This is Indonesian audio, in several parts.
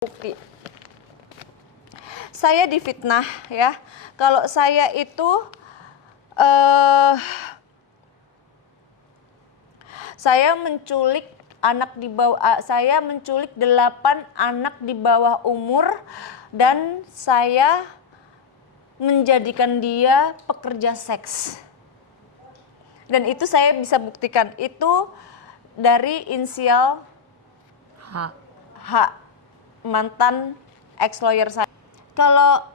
Bukti. Saya difitnah ya. Kalau saya itu saya menculik saya menculik 8 anak di bawah umur dan saya menjadikan dia pekerja seks. Dan itu saya bisa buktikan itu dari inisial H, mantan ex-lawyer saya. Kalau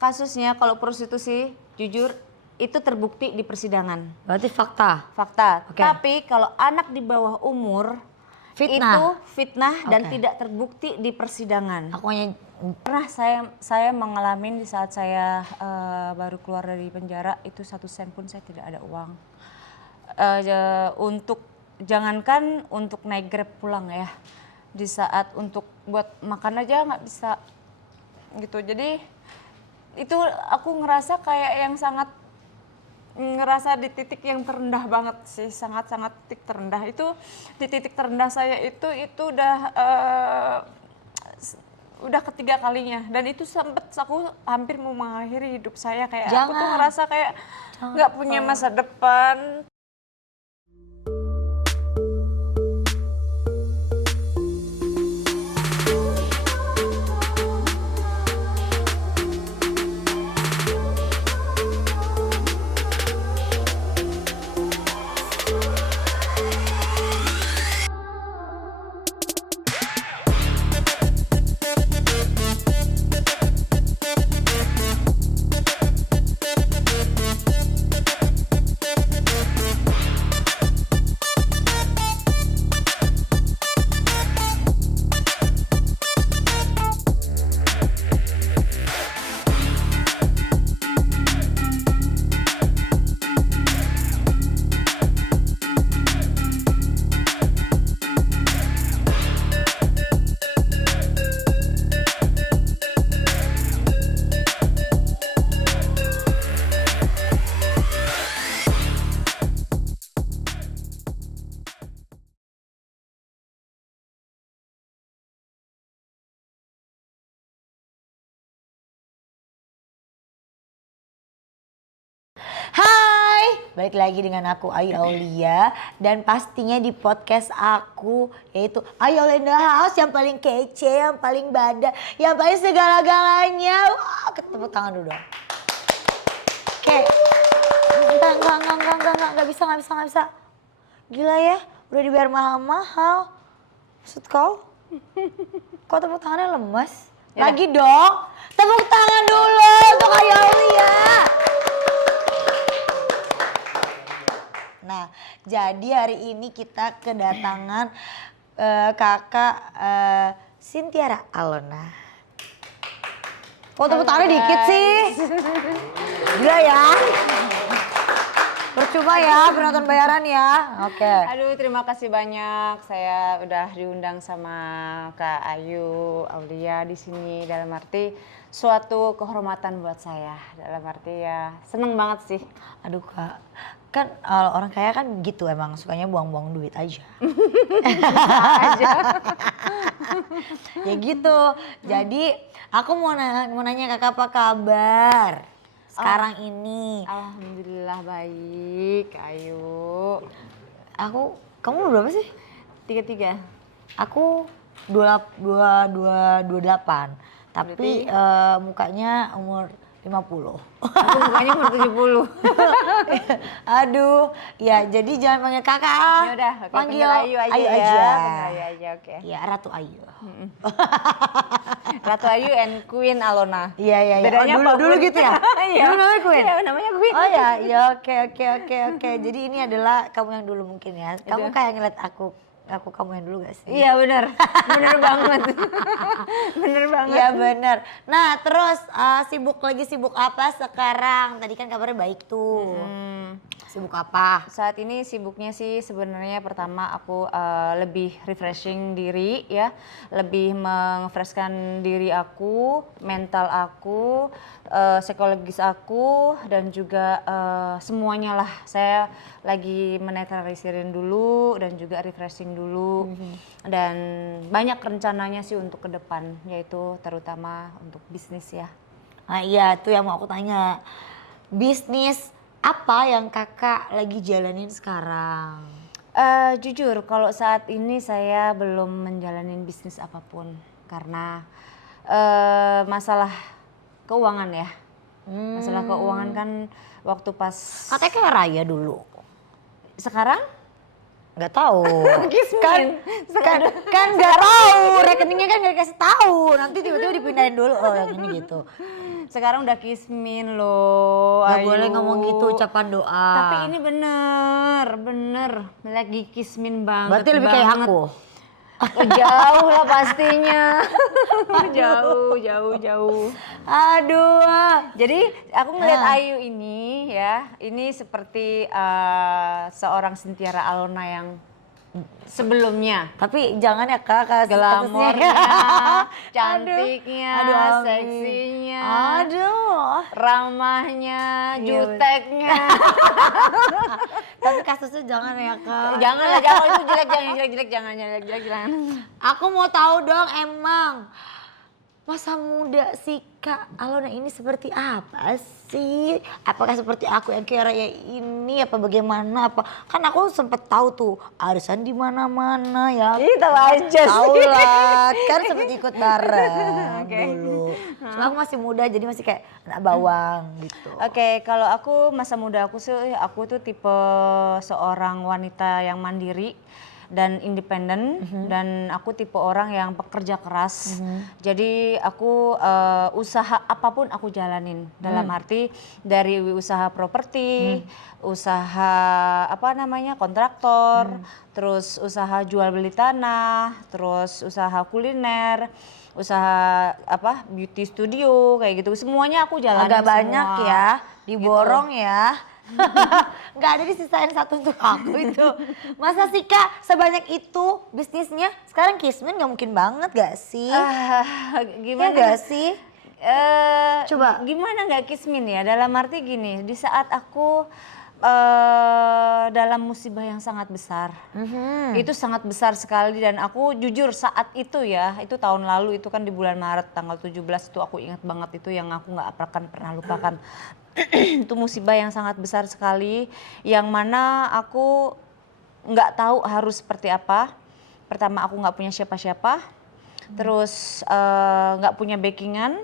kasusnya kalau prostitusi jujur itu terbukti di persidangan. Berarti fakta. Fakta. Okay. Tapi kalau anak di bawah umur itu fitnah dan tidak terbukti di persidangan. Aku hanya pernah saya mengalami di saat saya baru keluar dari penjara itu 1 sen pun saya tidak ada uang. Untuk jangankan untuk naik Grab pulang ya. Di saat untuk buat makan aja nggak bisa gitu. Jadi itu aku ngerasa kayak yang sangat ngerasa di titik yang terendah banget sih, sangat-sangat titik terendah. Itu di titik terendah saya itu udah ketiga kalinya dan itu sempet aku hampir mau mengakhiri hidup saya kayak aku tuh ngerasa kayak nggak punya masa depan. Hai, balik lagi dengan aku Ayu Aulia dan pastinya di podcast aku yaitu Ayu Aulia in the House yang paling kece, yang paling bada, yang paling segala-galanya. Wah, ketemu tangan dulu dong. Oke, enggak bisa. Gila ya, udah dibayar mahal-mahal. Maksud kau? Kok tepuk tangannya lemas? Lagi dong, tepuk tangan dulu untuk Ayu Aulia. Nah, jadi hari ini kita kedatangan kakak Sintiara Alona. Kok tepuk tangannya dikit sih? Gila ya. Percuma ya penonton bayaran ya. Oke. Aduh, terima kasih banyak. Saya udah diundang sama Kak Ayu Aulia di sini dalam arti suatu kehormatan buat saya. Dalam arti ya seneng banget sih. Aduh Kak, kan orang kaya kan gitu emang sukanya buang-buang duit aja. Ya gitu. Jadi aku mau nanya kakak apa kabar sekarang ini? Alhamdulillah baik, Ayu. Kamu umur berapa sih? 33. Aku 28. Tapi mukanya umur 50. Aku mukanya umur 70. Aduh, ya jadi jangan panggil kakak. Ya udah, panggil Ayu aja. Ayu ya. aja. Ayu aja, oke. Ya, Ratu Ayu. Ratu Ayu and Queen Alona. Iya. Bedanya Dulu gitu ya? Iya. Dulu namanya Queen? Iya, namanya Queen. Oh ya, oke. Jadi ini adalah kamu yang dulu mungkin ya. Kamu kayak ngeliat aku kamu yang dulu gak sih? Iya benar banget. Bener banget. Iya bener. Nah terus sibuk apa sekarang? Tadi kan kabarnya baik tuh. Sibuk apa? Saat ini sibuknya sih sebenarnya pertama aku lebih refreshing diri ya, lebih meng-freshkan diri aku, mental aku, psikologis aku dan juga semuanya lah. Saya lagi menetralisirin dulu dan juga refreshing dulu. Dan banyak rencananya sih untuk ke depan, yaitu terutama untuk bisnis ya. Nah iya itu yang mau aku tanya. Bisnis apa yang kakak lagi jalanin sekarang? Jujur kalau saat ini saya belum menjalanin bisnis apapun karena masalah keuangan ya. Masalah keuangan kan waktu pas Katanya kayak Raya dulu. sekarang Nggak tahu. Kismin. kan nggak tahu. Rekeningnya kan nggak dikasih tahu. Nanti tiba-tiba dipindahin dulu. Oh yang ini gitu. sekarang udah kismin loh. Nggak Ayu. boleh ngomong gitu ucapan doa. Tapi ini bener lagi kismin banget. Berarti lebih kayak banget. aku. Oh, jauh lah pastinya. jauh. Aduh. Jadi aku ngeliat Ayu ini ya, ini seperti seorang Sintiara Alona yang sebelumnya. Tapi jangan ya kak, Glamornya, cantiknya, Aduh, amin. seksinya, Aduh. ramahnya, Iya, juteknya. Tapi kasusnya jangan ya kak. Jangan itu jelek, jangan. Aku mau tahu dong emang masa muda si Kak Alona ini seperti apa sih? Apakah seperti aku yang kayak Raya ini apa bagaimana apa? Kan aku sempet tahu tuh arisan di mana-mana ya. Ih, tahu aja sih. Tahu lah, kan sempet ikut bareng Oke. dulu. Cuma aku masih muda jadi masih kayak anak bawang gitu. Oke, kalau aku masa muda aku sih, aku tuh tipe seorang wanita yang mandiri dan independen dan aku tipe orang yang pekerja keras. Jadi aku usaha apapun aku jalanin. Dalam arti dari usaha properti, usaha kontraktor, terus usaha jual beli tanah, terus usaha kuliner, usaha beauty studio kayak gitu. Semuanya aku jalanin. Agak banyak semua. ya, diborong ya. Nggak ada disisain satu untuk aku itu. Masa sih Kak sebanyak itu bisnisnya? Sekarang Kismin nggak mungkin banget gak sih? Gimana? Ya gak sih? Coba. Gimana nggak kismin ya? Dalam arti gini, di saat aku dalam musibah yang sangat besar, itu sangat besar sekali dan aku jujur saat itu ya, itu tahun lalu itu kan di bulan Maret tanggal 17 itu aku ingat banget itu yang aku nggak akan pernah lupakan. Itu musibah yang sangat besar sekali, yang mana aku nggak tahu harus seperti apa. Pertama aku nggak punya siapa-siapa, terus nggak punya backingan,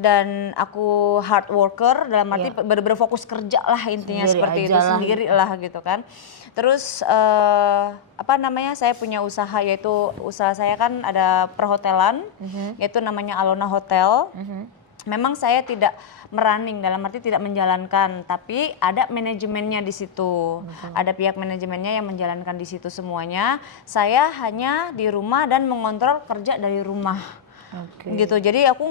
dan aku hard worker dalam arti bener-bener fokus kerja lah intinya Sendiri seperti aja itu lah. sendiri lah gitu kan. Terus saya punya usaha, yaitu usaha saya kan ada perhotelan, yaitu namanya Alona Hotel. Memang saya tidak merunning, dalam arti tidak menjalankan, tapi ada manajemennya di situ. Ada pihak manajemennya yang menjalankan di situ semuanya. Saya hanya di rumah dan mengontrol kerja dari rumah. Gitu. Jadi aku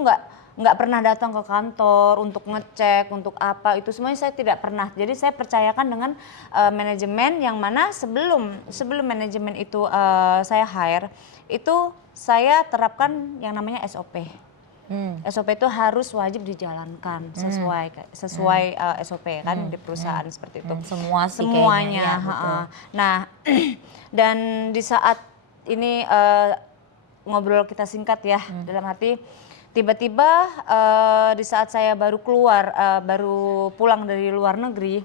nggak pernah datang ke kantor untuk ngecek, untuk apa, itu semuanya saya tidak pernah. Jadi saya percayakan dengan manajemen yang mana sebelum manajemen itu saya hire, itu saya terapkan yang namanya SOP. SOP itu harus wajib dijalankan sesuai SOP kan di perusahaan seperti itu. Semua sih Semuanya. kayaknya, ya, betul. Nah, dan di saat ini ngobrol kita singkat ya, dalam arti tiba-tiba di saat saya baru pulang dari luar negeri,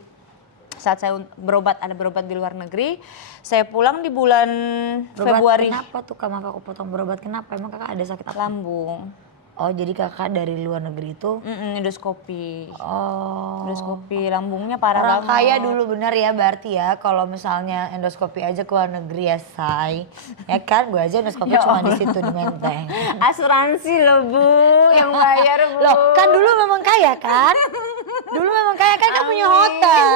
saat saya ada berobat di luar negeri, saya pulang di bulan Februari. Kenapa tuh Kak, maaf aku potong, berobat kenapa? Emang Kakak ada sakit apa? Lambung. Oh jadi Kakak dari luar negeri itu? Endoskopi. Oh. Endoskopi, lambungnya parah Orang banget. kaya dulu bener ya berarti ya, kalau misalnya endoskopi aja ke luar negeri ya say. Ya kan, gue aja endoskopi Ya cuma di Allah. situ di Menteng. Asuransi loh Bu, yang bayar Bu. Loh kan dulu memang kaya kan? Dulu memang kan kamu punya hotel.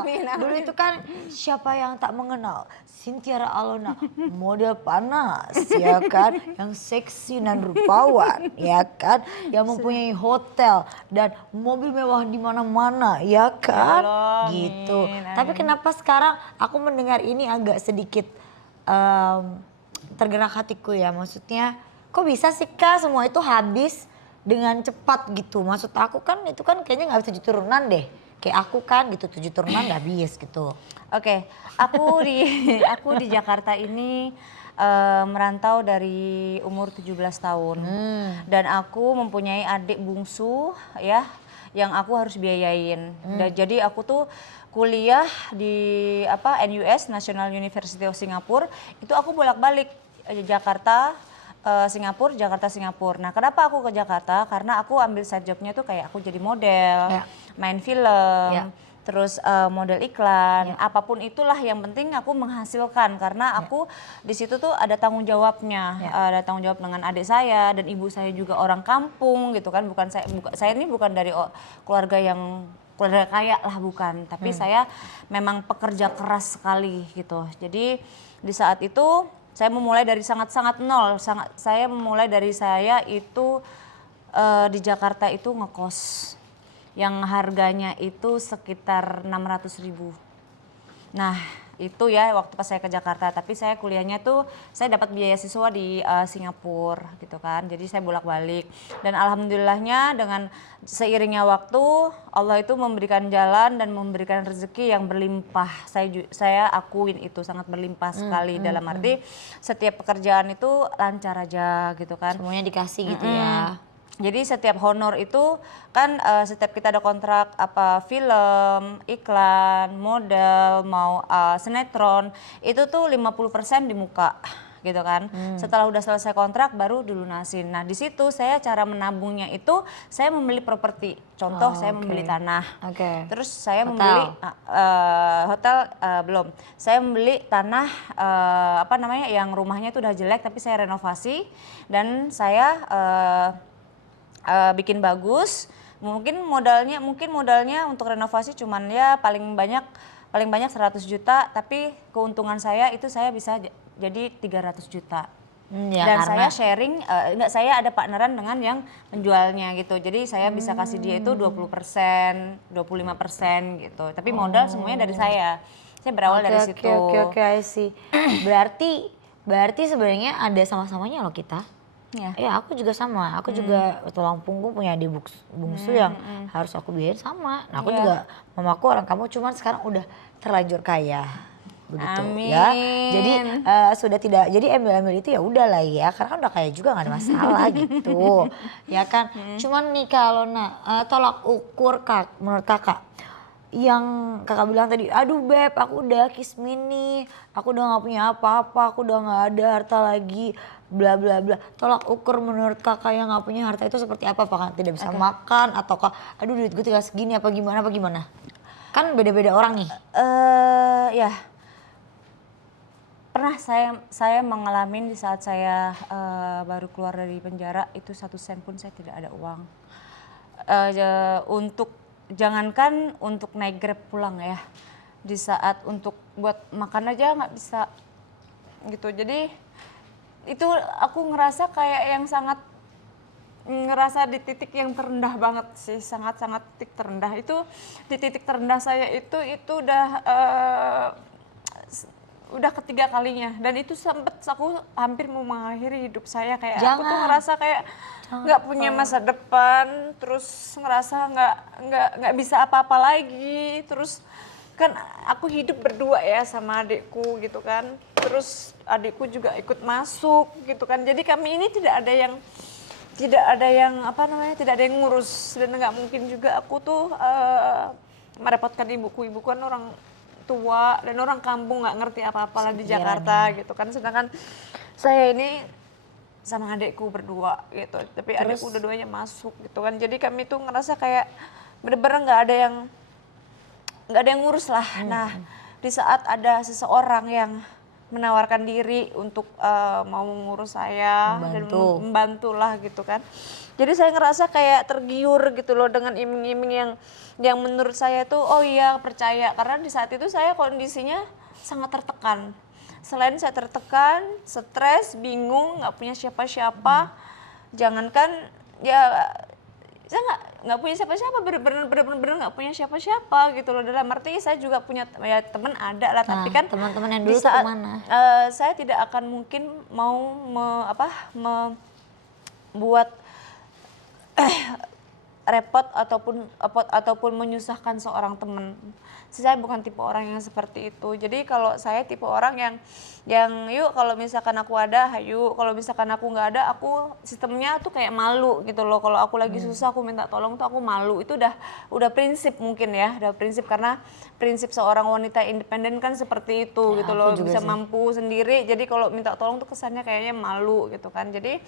Amin, amin. Dulu itu kan siapa yang tak mengenal Cynthia Alona, model panas, ya kan, yang seksi dan rupawan, ya kan, yang mempunyai hotel dan mobil mewah di mana-mana, ya kan, Allah, gitu. amin, Tapi amin. kenapa sekarang aku mendengar ini agak sedikit tergerak hatiku ya, maksudnya, kok bisa sih Kak semua itu habis dengan cepat gitu? Maksud aku kan itu kan kayaknya nggak bisa 7 turunan deh. Kayak aku kan gitu 7 turunan nggak habis gitu. Oke, aku di Jakarta ini merantau dari umur 17 tahun. Dan aku mempunyai adik bungsu ya yang aku harus biayain. Dan jadi aku tuh kuliah di NUS National University of Singapore, itu aku bolak-balik Jakarta Singapura, Jakarta Singapura. Nah, kenapa aku ke Jakarta? Karena aku ambil side jobnya tuh kayak aku jadi model, main film, terus model iklan, apapun itulah yang penting aku menghasilkan karena aku di situ tuh ada tanggung jawabnya, ada tanggung jawab dengan adik saya dan ibu saya juga orang kampung gitu kan, saya ini bukan dari keluarga yang keluarga kaya lah bukan, tapi saya memang pekerja keras sekali gitu. Jadi di saat itu saya memulai dari sangat-sangat nol, saya memulai dari saya itu di Jakarta itu ngekos yang harganya itu sekitar 600.000. Nah itu ya waktu pas saya ke Jakarta, tapi saya kuliahnya tuh saya dapat biaya siswa di Singapura gitu kan, jadi saya bolak-balik dan alhamdulillahnya dengan seiringnya waktu Allah itu memberikan jalan dan memberikan rezeki yang berlimpah. Saya akuin itu sangat berlimpah sekali dalam arti setiap pekerjaan itu lancar aja gitu kan. Semuanya dikasih gitu ya. Jadi setiap honor itu kan setiap kita ada kontrak film, iklan, model, mau sinetron, itu tuh 50% di muka gitu kan. Setelah udah selesai kontrak baru dilunasin. Nah, di situ saya cara menabungnya itu saya membeli properti. Contoh saya membeli tanah. Terus saya membeli hotel belum. Saya membeli tanah yang rumahnya itu udah jelek tapi saya renovasi dan saya bikin bagus, mungkin modalnya untuk renovasi cuman ya paling banyak 100 juta, tapi keuntungan saya itu saya bisa jadi 300 juta. Dan saya sharing, saya ada partneran dengan yang menjualnya gitu, jadi saya bisa kasih dia itu 20%, 25% gitu, tapi modal semuanya dari saya berawal dari situ. Oke, I see. Berarti sebenarnya ada sama-samanya loh kita. Ya aku juga sama, aku juga tulang punggung punya adik bungsu yang harus aku biayain sama. Nah aku juga, mamaku orang kamu cuman sekarang udah terlanjur kaya. Begitu ya. Jadi sudah tidak, jadi embel-embel itu ya udah lah ya, karena kan udah kaya juga gak ada masalah gitu. Ya kan, cuman nih kalau tolak ukur menurut kakak, yang kakak bilang tadi, aduh beb aku udah kismini, aku udah gak punya apa-apa, aku udah gak ada harta lagi, bla bla bla. Tolak ukur menurut kakak yang gak punya harta itu seperti apa? Apakah tidak bisa makan ataukah aduh duit gue tinggal segini apa gimana? Kan beda-beda orang nih. Ya pernah saya mengalami di saat saya baru keluar dari penjara itu 1 sen pun saya tidak ada uang. Jangankan untuk naik Grab pulang ya, di saat untuk buat makan aja nggak bisa gitu. Jadi itu aku ngerasa kayak yang sangat ngerasa di titik yang terendah banget sih, sangat-sangat titik terendah. Itu di titik terendah saya itu udah ketiga kalinya dan itu sempet aku hampir mau mengakhiri hidup saya, kayak aku tuh ngerasa kayak nggak punya masa depan, terus ngerasa nggak bisa apa-apa lagi, terus kan aku hidup berdua ya sama adikku gitu kan, terus adikku juga ikut masuk gitu kan, jadi kami ini tidak ada yang ngurus dan nggak mungkin juga aku tuh merepotkan ibuku kan orang tua dan orang kampung nggak ngerti apa-apa lah di Jakarta gitu kan, sedangkan saya ini sama adikku berdua gitu, tapi adikku dua-duanya masuk gitu kan, jadi kami tuh ngerasa kayak bener-bener nggak ada yang ngurus lah. Nah di saat ada seseorang yang menawarkan diri untuk mau mengurus saya dan membantu lah gitu kan. Jadi saya ngerasa kayak tergiur gitu loh dengan iming-iming yang menurut saya tuh oh iya percaya, karena di saat itu saya kondisinya sangat tertekan. Selain saya tertekan, stres, bingung, nggak punya siapa-siapa, jangankan ya saya nggak punya siapa-siapa, bener-bener nggak punya siapa-siapa gitu loh. Dalam arti saya juga punya ya teman ada lah, tapi kan teman-teman yang dulu di saat kemana? saya tidak akan mungkin mau membuat repot ataupun menyusahkan seorang teman. Saya bukan tipe orang yang seperti itu. Jadi kalau saya tipe orang yang yuk kalau misalkan aku ada, hayu. Kalau misalkan aku nggak ada, aku sistemnya tuh kayak malu gitu loh. Kalau aku lagi susah, aku minta tolong tuh aku malu. Itu udah prinsip mungkin ya, udah prinsip, karena prinsip seorang wanita independen kan seperti itu gitu loh. Bisa mampu sendiri. Jadi kalau minta tolong tuh kesannya kayaknya malu gitu kan. Jadi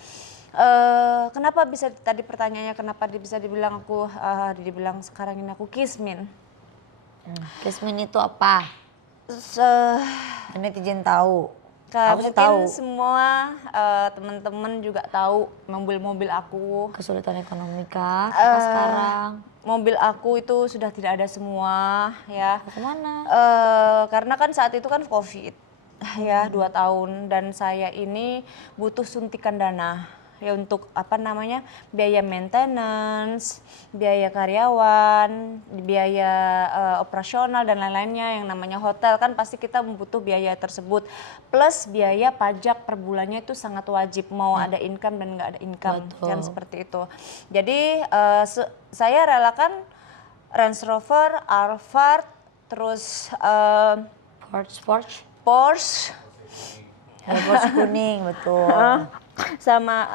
kenapa bisa tadi pertanyaannya kenapa bisa dibilang aku dibilang sekarang ini aku kismin? Kismin itu apa? Netizen tahu. Aku sih Mungkin tahu. semua teman-teman juga tahu mobil-mobil aku. Kesulitan ekonomi kah kakak sekarang? Mobil aku itu sudah tidak ada semua ya. Kemana? Karena kan saat itu kan COVID ya 2 tahun, dan saya ini butuh suntikan dana. Ya untuk biaya maintenance, biaya karyawan, biaya operasional dan lain-lainnya. Yang namanya hotel kan pasti kita membutuh biaya tersebut, plus biaya pajak per bulannya itu sangat wajib, mau ada income dan nggak ada income. Kan seperti itu. Jadi saya relakan Range Rover, Alphard, terus Porsche. Porsche kuning, betul. sama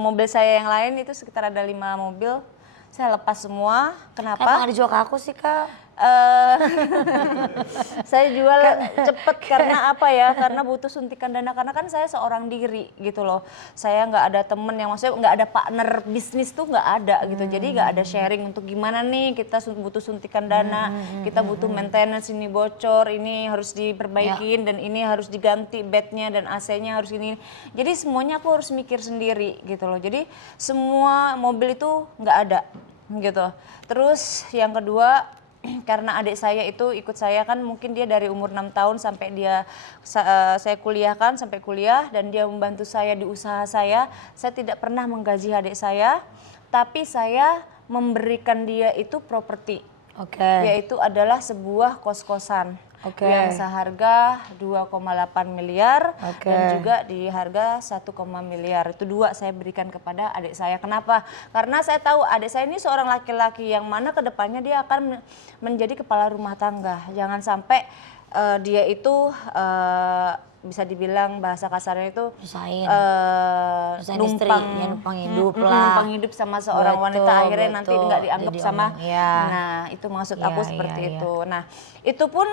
mobil saya yang lain itu sekitar ada 5 mobil, saya lepas semua. Kenapa? Emang nggak dijual ke aku sih kak? Saya jual cepet karena apa ya? Karena butuh suntikan dana, karena kan saya seorang diri gitu loh. Saya nggak ada temen yang maksudnya nggak ada partner bisnis tuh nggak ada gitu. Jadi nggak ada sharing untuk gimana nih kita butuh suntikan dana, kita butuh maintenance, ini bocor, ini harus diperbaikin dan ini harus diganti bednya dan AC-nya harus ini. Jadi semuanya aku harus mikir sendiri gitu loh. Jadi semua mobil itu nggak ada gitu. Terus yang kedua, karena adik saya itu ikut saya kan, mungkin dia dari umur 6 tahun sampai saya kuliahkan sampai kuliah, dan dia membantu saya di usaha saya tidak pernah menggaji adik saya, tapi saya memberikan dia itu properti. Yaitu adalah sebuah kos-kosan yang seharga 2,8 miliar dan juga di harga 1, miliar. Itu 2 saya berikan kepada adik saya. Kenapa? Karena saya tahu adik saya ini seorang laki-laki yang mana kedepannya dia akan menjadi kepala rumah tangga. Jangan sampai dia itu bisa dibilang bahasa kasarnya itu numpang hidup lah. Numpang hidup sama seorang wanita, akhirnya nanti nggak dianggap sama. Nah itu maksud aku seperti itu. Nah itu pun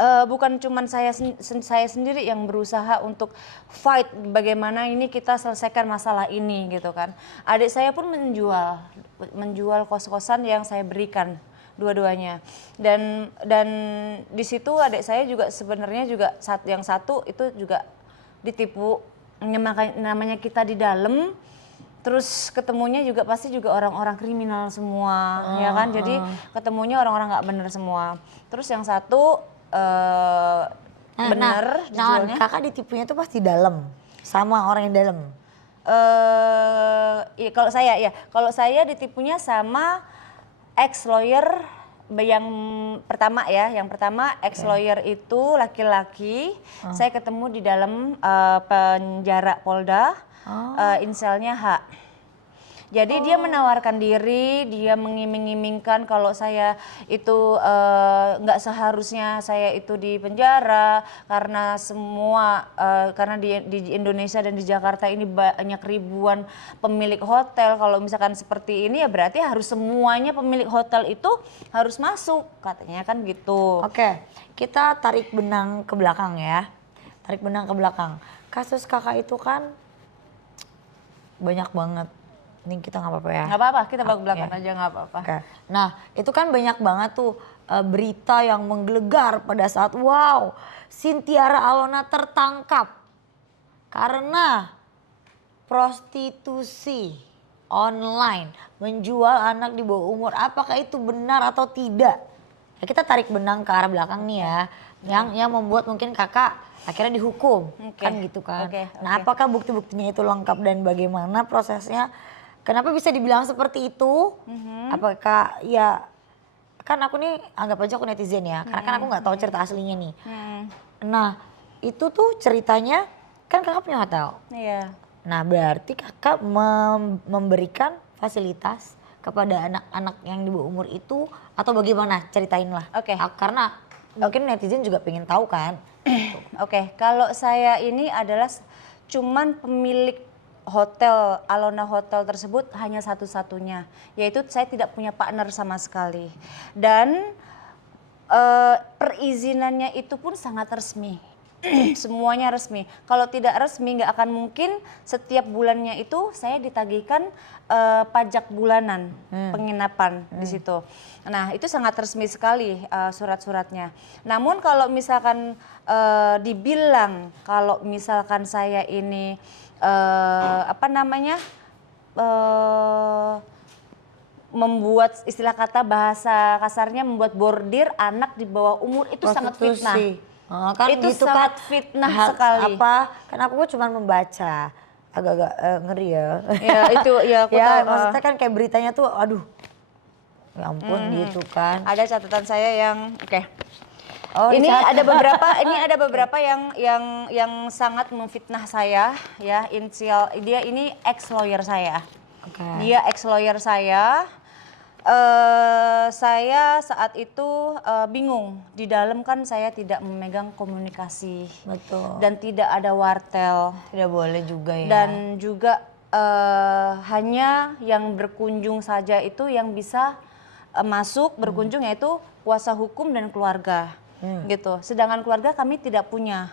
bukan cuman saya sendiri yang berusaha untuk fight bagaimana ini kita selesaikan masalah ini gitu kan. Adik saya pun menjual kos-kosan yang saya berikan dua-duanya, dan di situ adik saya juga sebenarnya juga yang satu itu juga ditipu. Namanya kita di dalam terus ketemunya juga pasti juga orang-orang kriminal semua ya kan, jadi ketemunya orang-orang nggak bener semua. Terus yang satu bener jualnya. Kakak ditipunya tuh pasti dalam sama orang yang dalam. Kalau saya ditipunya sama ex lawyer yang pertama ya. Yang pertama ex lawyer itu laki-laki. Saya ketemu di dalam penjara Polda, inisialnya H. Jadi dia menawarkan diri, dia mengiming-imingkan kalau saya itu nggak seharusnya saya itu di penjara karena karena di Indonesia dan di Jakarta ini banyak ribuan pemilik hotel. Kalau misalkan seperti ini ya berarti harus semuanya pemilik hotel itu harus masuk, katanya kan gitu. Oke, kita tarik benang ke belakang ya. Tarik benang ke belakang. Kasus kakak itu kan banyak banget. Ini kita nggak apa-apa ya? Nggak apa-apa, kita belakang aja nggak apa-apa. Nah itu kan banyak banget tuh berita yang menggelegar pada saat wow, Sintiara Alona tertangkap karena prostitusi online, menjual anak di bawah umur. Apakah itu benar atau tidak? Ya, kita tarik benang ke arah belakang nih ya, yang membuat mungkin kakak akhirnya dihukum, kan gitu kan. Nah, apakah bukti-buktinya itu lengkap dan bagaimana prosesnya? Kenapa bisa dibilang seperti itu? Apakah ya, kan aku nih anggap aja aku netizen ya, karena kan aku nggak tahu cerita aslinya nih. Nah, itu tuh ceritanya kan kakak punya hotel. Iya. Nah, berarti kakak memberikan fasilitas kepada anak-anak yang di bawah umur itu atau bagaimana? Ceritain lah. Oke. Karena mungkin netizen juga pengen tahu kan. Oke, kalau saya ini adalah cuman pemilik hotel, Alona Hotel tersebut hanya satu-satunya. Yaitu saya tidak punya partner sama sekali. Dan perizinannya itu pun sangat resmi. Semuanya resmi. Kalau tidak resmi nggak akan mungkin setiap bulannya itu saya ditagihkan pajak bulanan penginapan di situ. Nah, itu sangat resmi sekali surat-suratnya. Namun kalau misalkan dibilang kalau misalkan saya ini membuat istilah kata bahasa kasarnya membuat bordir anak di bawah umur itu sangat fitnah. Kan Itu gitu sangat kan, fitnah sekali. Kan aku cuma membaca, agak-agak ngeri ya. Ya itu ya aku ya tahu. maksudnya kan kayak beritanya tuh aduh, ya ampun gitu kan. Ada catatan saya yang oke. Oh, Ini dicatat. ada beberapa yang sangat memfitnah saya ya. Inisial dia ini ex lawyer saya. Oke. Dia ex lawyer saya. Saya saat itu bingung. Di dalam kan saya tidak memegang komunikasi. Betul. Dan tidak ada wartel. Tidak boleh juga ya. Dan juga hanya yang berkunjung saja itu yang bisa masuk berkunjung yaitu kuasa hukum dan keluarga gitu. Sedangkan keluarga kami tidak punya.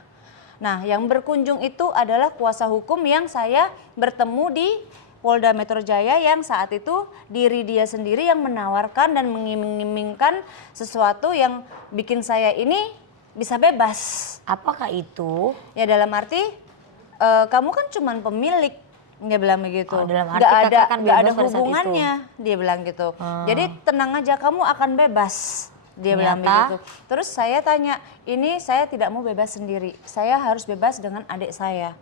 Nah, yang berkunjung itu adalah kuasa hukum yang saya bertemu di Polda Metro Jaya yang saat itu diri dia sendiri yang menawarkan dan mengiming-imingkan sesuatu yang bikin saya ini bisa bebas. Apakah itu? Ya dalam arti kamu kan cuman pemilik, dia bilang begitu. Oh, dalam arti nggak kakak kan nggak ada bebas pada saat hubungannya, dia bilang gitu. Jadi tenang aja kamu akan bebas, dia bilang begitu. Terus saya tanya, ini saya tidak mau bebas sendiri, saya harus bebas dengan adik saya.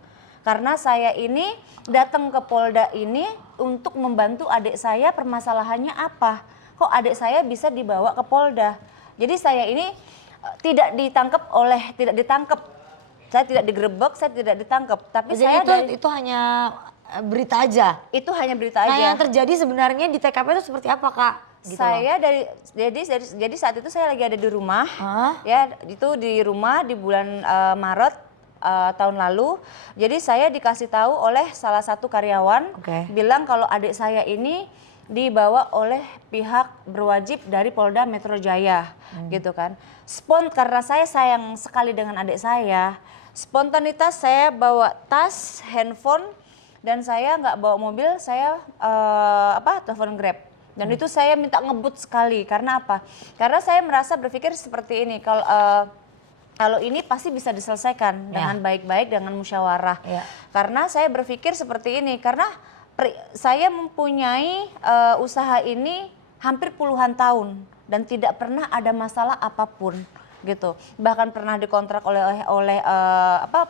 Karena saya ini datang ke Polda ini untuk membantu adik saya, permasalahannya apa? Kok adik saya bisa dibawa ke Polda? Jadi saya ini tidak ditangkap. Saya tidak digerebek, saya tidak ditangkap. Tapi Jadi saya itu hanya berita aja. itu hanya berita aja. Nah, yang terjadi sebenarnya di TKP itu seperti apa, Kak? Gitu saya jadi saat itu saya lagi ada di rumah. Ya, itu di rumah di bulan Maret tahun lalu. Jadi saya dikasih tahu oleh salah satu karyawan bilang kalau adik saya ini dibawa oleh pihak berwajib dari Polda Metro Jaya gitu kan. Karena saya sayang sekali dengan adik saya, spontanitas saya bawa tas, handphone, dan saya nggak bawa mobil, saya telepon Grab. Dan itu saya minta ngebut sekali, karena apa? Karena saya merasa berpikir seperti ini, kalau ini pasti bisa diselesaikan dengan baik-baik, dengan musyawarah. Karena saya berpikir seperti ini, karena saya mempunyai usaha ini hampir puluhan tahun dan tidak pernah ada masalah apapun gitu. Bahkan pernah dikontrak oleh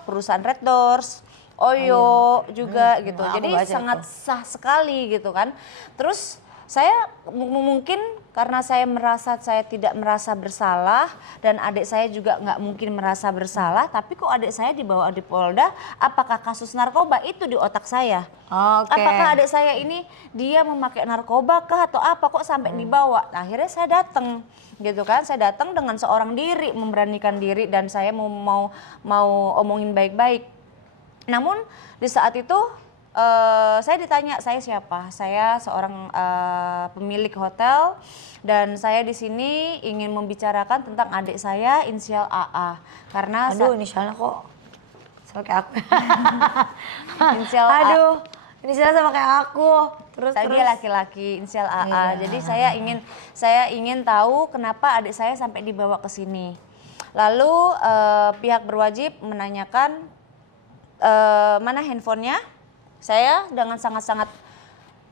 perusahaan Red Doors, Oyo juga gitu. Jadi sangat sah sekali gitu kan. Terus saya mungkin karena saya tidak merasa bersalah dan adik saya juga nggak mungkin merasa bersalah, tapi kok adik saya dibawa di Polda, apakah kasus narkoba itu di otak saya? Apakah adik saya ini dia memakai narkoba kah atau apa kok sampai dibawa? Nah, akhirnya saya datang gitu kan, saya datang dengan seorang diri, memberanikan diri dan saya mau omongin baik-baik. Namun di saat itu saya ditanya saya siapa, saya seorang pemilik hotel dan saya di sini ingin membicarakan tentang adik saya inisial AA karena inisialnya kok sama kayak aku. inisial Aduh, Inisial sama kayak aku. Terus Dia laki-laki, inisial AA. Jadi saya ingin tahu kenapa adik saya sampai dibawa ke sini. Lalu pihak berwajib menanyakan mana handphonenya. Saya dengan sangat-sangat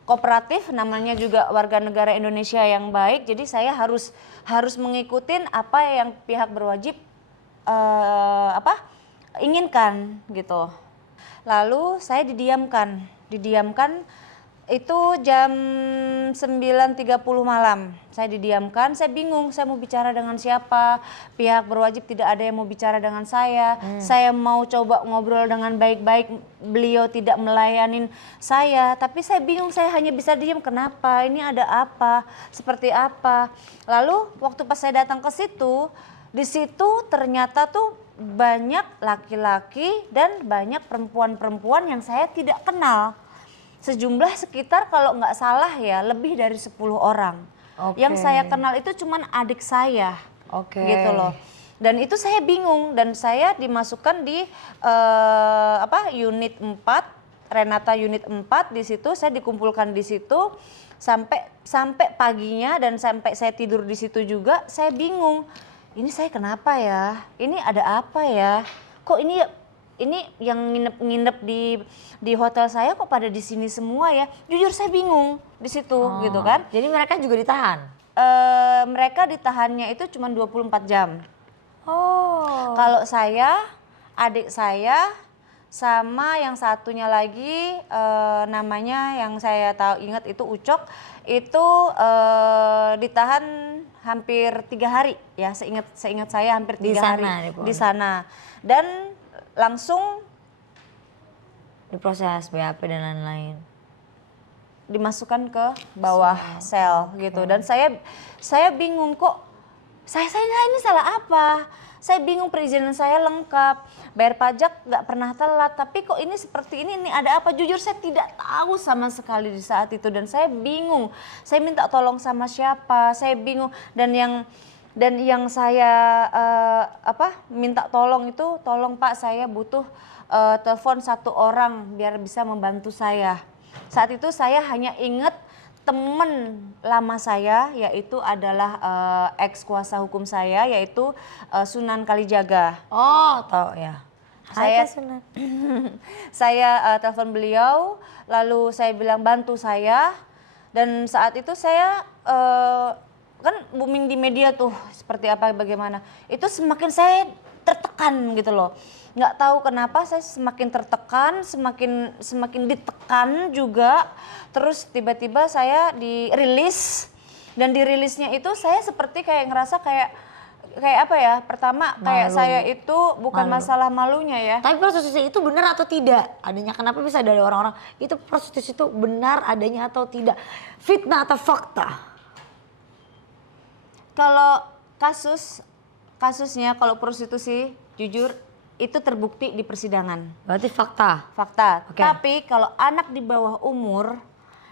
kooperatif, namanya juga warga negara Indonesia yang baik. Jadi saya harus mengikuti apa yang pihak berwajib inginkan gitu. Lalu saya didiamkan itu jam 9.30 malam. Saya didiamkan, saya bingung, saya mau bicara dengan siapa. Pihak berwajib tidak ada yang mau bicara dengan saya. Saya mau coba ngobrol dengan baik-baik, beliau tidak melayanin saya. Tapi saya bingung, saya hanya bisa diam. Kenapa? Ini ada apa? Seperti apa? Lalu waktu pas saya datang ke situ, di situ ternyata tuh banyak laki-laki dan banyak perempuan-perempuan yang saya tidak kenal. Sejumlah sekitar kalau nggak salah ya lebih dari 10 orang. Yang saya kenal itu cuman adik saya. Gitu loh. Dan itu saya bingung dan saya dimasukkan di unit 4, Renata unit 4 di situ, saya dikumpulkan di situ sampai paginya dan sampai saya tidur di situ juga saya bingung. Ini saya kenapa ya? Ini ada apa ya? Kok ini yang nginep di hotel saya kok pada di sini semua ya? Jujur saya bingung di situ gitu kan. Jadi mereka juga ditahan? Mereka ditahannya itu cuma 24 jam. Kalau saya, adik saya sama yang satunya lagi namanya yang saya ingat itu Ucok, itu ditahan hampir 3 hari ya, seingat saya hampir 3 hari di sana dan langsung diproses BAP dan lain-lain, dimasukkan ke bawah sel gitu. Dan saya bingung kok saya ini salah apa? Saya bingung, perizinan saya lengkap, bayar pajak nggak pernah telat, tapi kok ini seperti ini ada apa? Jujur saya tidak tahu sama sekali di saat itu dan saya bingung. Saya minta tolong sama siapa? Saya bingung dan yang saya minta tolong itu, tolong Pak, saya butuh telepon 1 orang biar bisa membantu saya. Saat itu saya hanya ingat teman lama saya yaitu adalah ex kuasa hukum saya yaitu Sunan Kalijaga. Tahu ya. Sunan. Saya telepon beliau, lalu saya bilang bantu saya dan saat itu saya kan booming di media tuh seperti apa bagaimana. Itu semakin saya tertekan gitu loh. Nggak tahu kenapa saya semakin tertekan, semakin ditekan juga. Terus tiba-tiba saya dirilis dan dirilisnya itu saya seperti kayak ngerasa kayak apa ya? Pertama kayak saya itu bukan masalah malunya ya. Tapi prostitusi itu benar atau tidak? Adanya kenapa bisa ada orang-orang itu prostitusi itu benar adanya atau tidak? Fitnah atau fakta? Kalau kasusnya kalau prostitusi jujur itu terbukti di persidangan. Berarti fakta. Fakta. Tapi kalau anak di bawah umur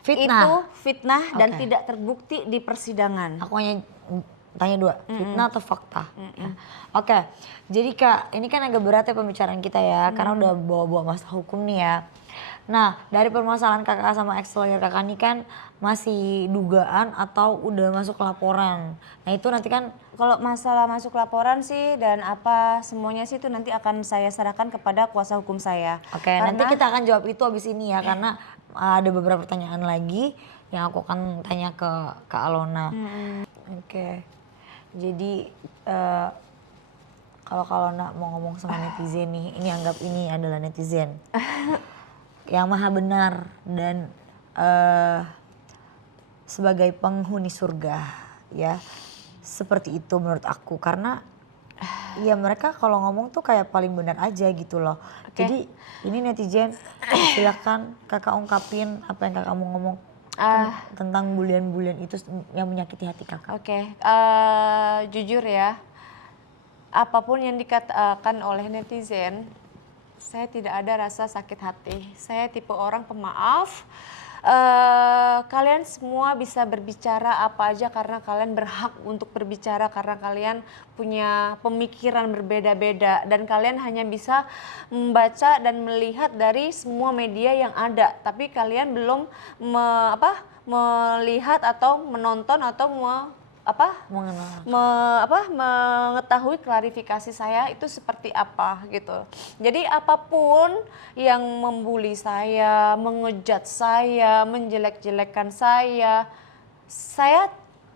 itu fitnah dan tidak terbukti di persidangan. Aku hanya tanya 2, fitnah atau fakta. Ya. Oke, jadi Kak, ini kan agak berat ya pembicaraan kita ya, karena udah bawa-bawa masalah hukum nih ya. Nah, dari permasalahan kakak sama ex-lawyer kakak ini kan masih dugaan atau udah masuk laporan. Nah itu nanti kan kalau masalah masuk laporan sih dan apa semuanya sih itu nanti akan saya serahkan kepada kuasa hukum saya. Oke, nanti kita akan jawab itu abis ini ya, karena ada beberapa pertanyaan lagi yang aku akan tanya ke Kak Alona. Oke, jadi kalau Kak Alona mau ngomong sama netizen nih, ini anggap ini adalah netizen yang maha benar dan sebagai penghuni surga ya, seperti itu menurut aku, karena ya mereka kalau ngomong tuh kayak paling benar aja gitu loh. Jadi ini netizen, silakan kakak ungkapin apa yang kakak mau ngomong tentang bulian-bulian itu yang menyakiti hati kakak. Jujur ya, apapun yang dikatakan oleh netizen saya tidak ada rasa sakit hati. Saya tipe orang pemaaf. Kalian semua bisa berbicara apa aja karena kalian berhak untuk berbicara, karena kalian punya pemikiran berbeda-beda dan kalian hanya bisa membaca dan melihat dari semua media yang ada, tapi kalian belum melihat atau menonton atau mengetahui klarifikasi saya itu seperti apa gitu. Jadi apapun yang membuli saya, mengejat saya, menjelek-jelekan saya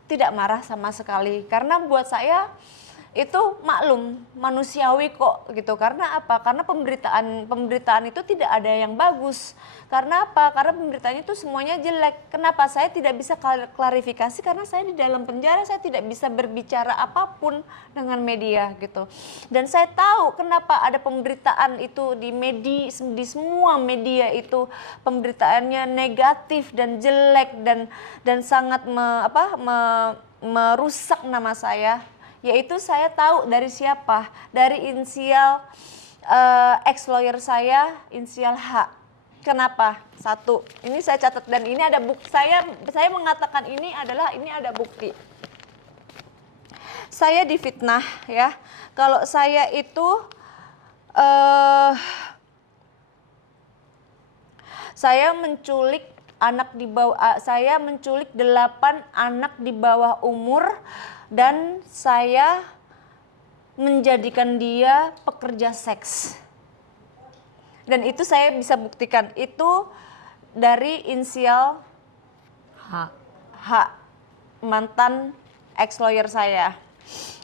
tidak marah sama sekali, karena buat saya itu maklum, manusiawi kok gitu. Karena apa? Karena pemberitaan itu tidak ada yang bagus. Karena apa? Karena pemberitaan itu semuanya jelek. Kenapa saya tidak bisa klarifikasi? Karena saya di dalam penjara, saya tidak bisa berbicara apapun dengan media gitu. Dan saya tahu kenapa ada pemberitaan itu di semua media itu pemberitaannya negatif dan jelek dan sangat merusak nama saya. Yaitu saya tahu dari siapa, dari inisial ex-lawyer saya, inisial H. Kenapa? Satu, ini saya catat dan ini ada bukti, saya mengatakan ini ada bukti. Saya difitnah ya, kalau saya itu saya menculik 8 anak di bawah umur dan saya menjadikan dia pekerja seks. Dan itu saya bisa buktikan, itu dari inisial H, mantan ex-lawyer saya.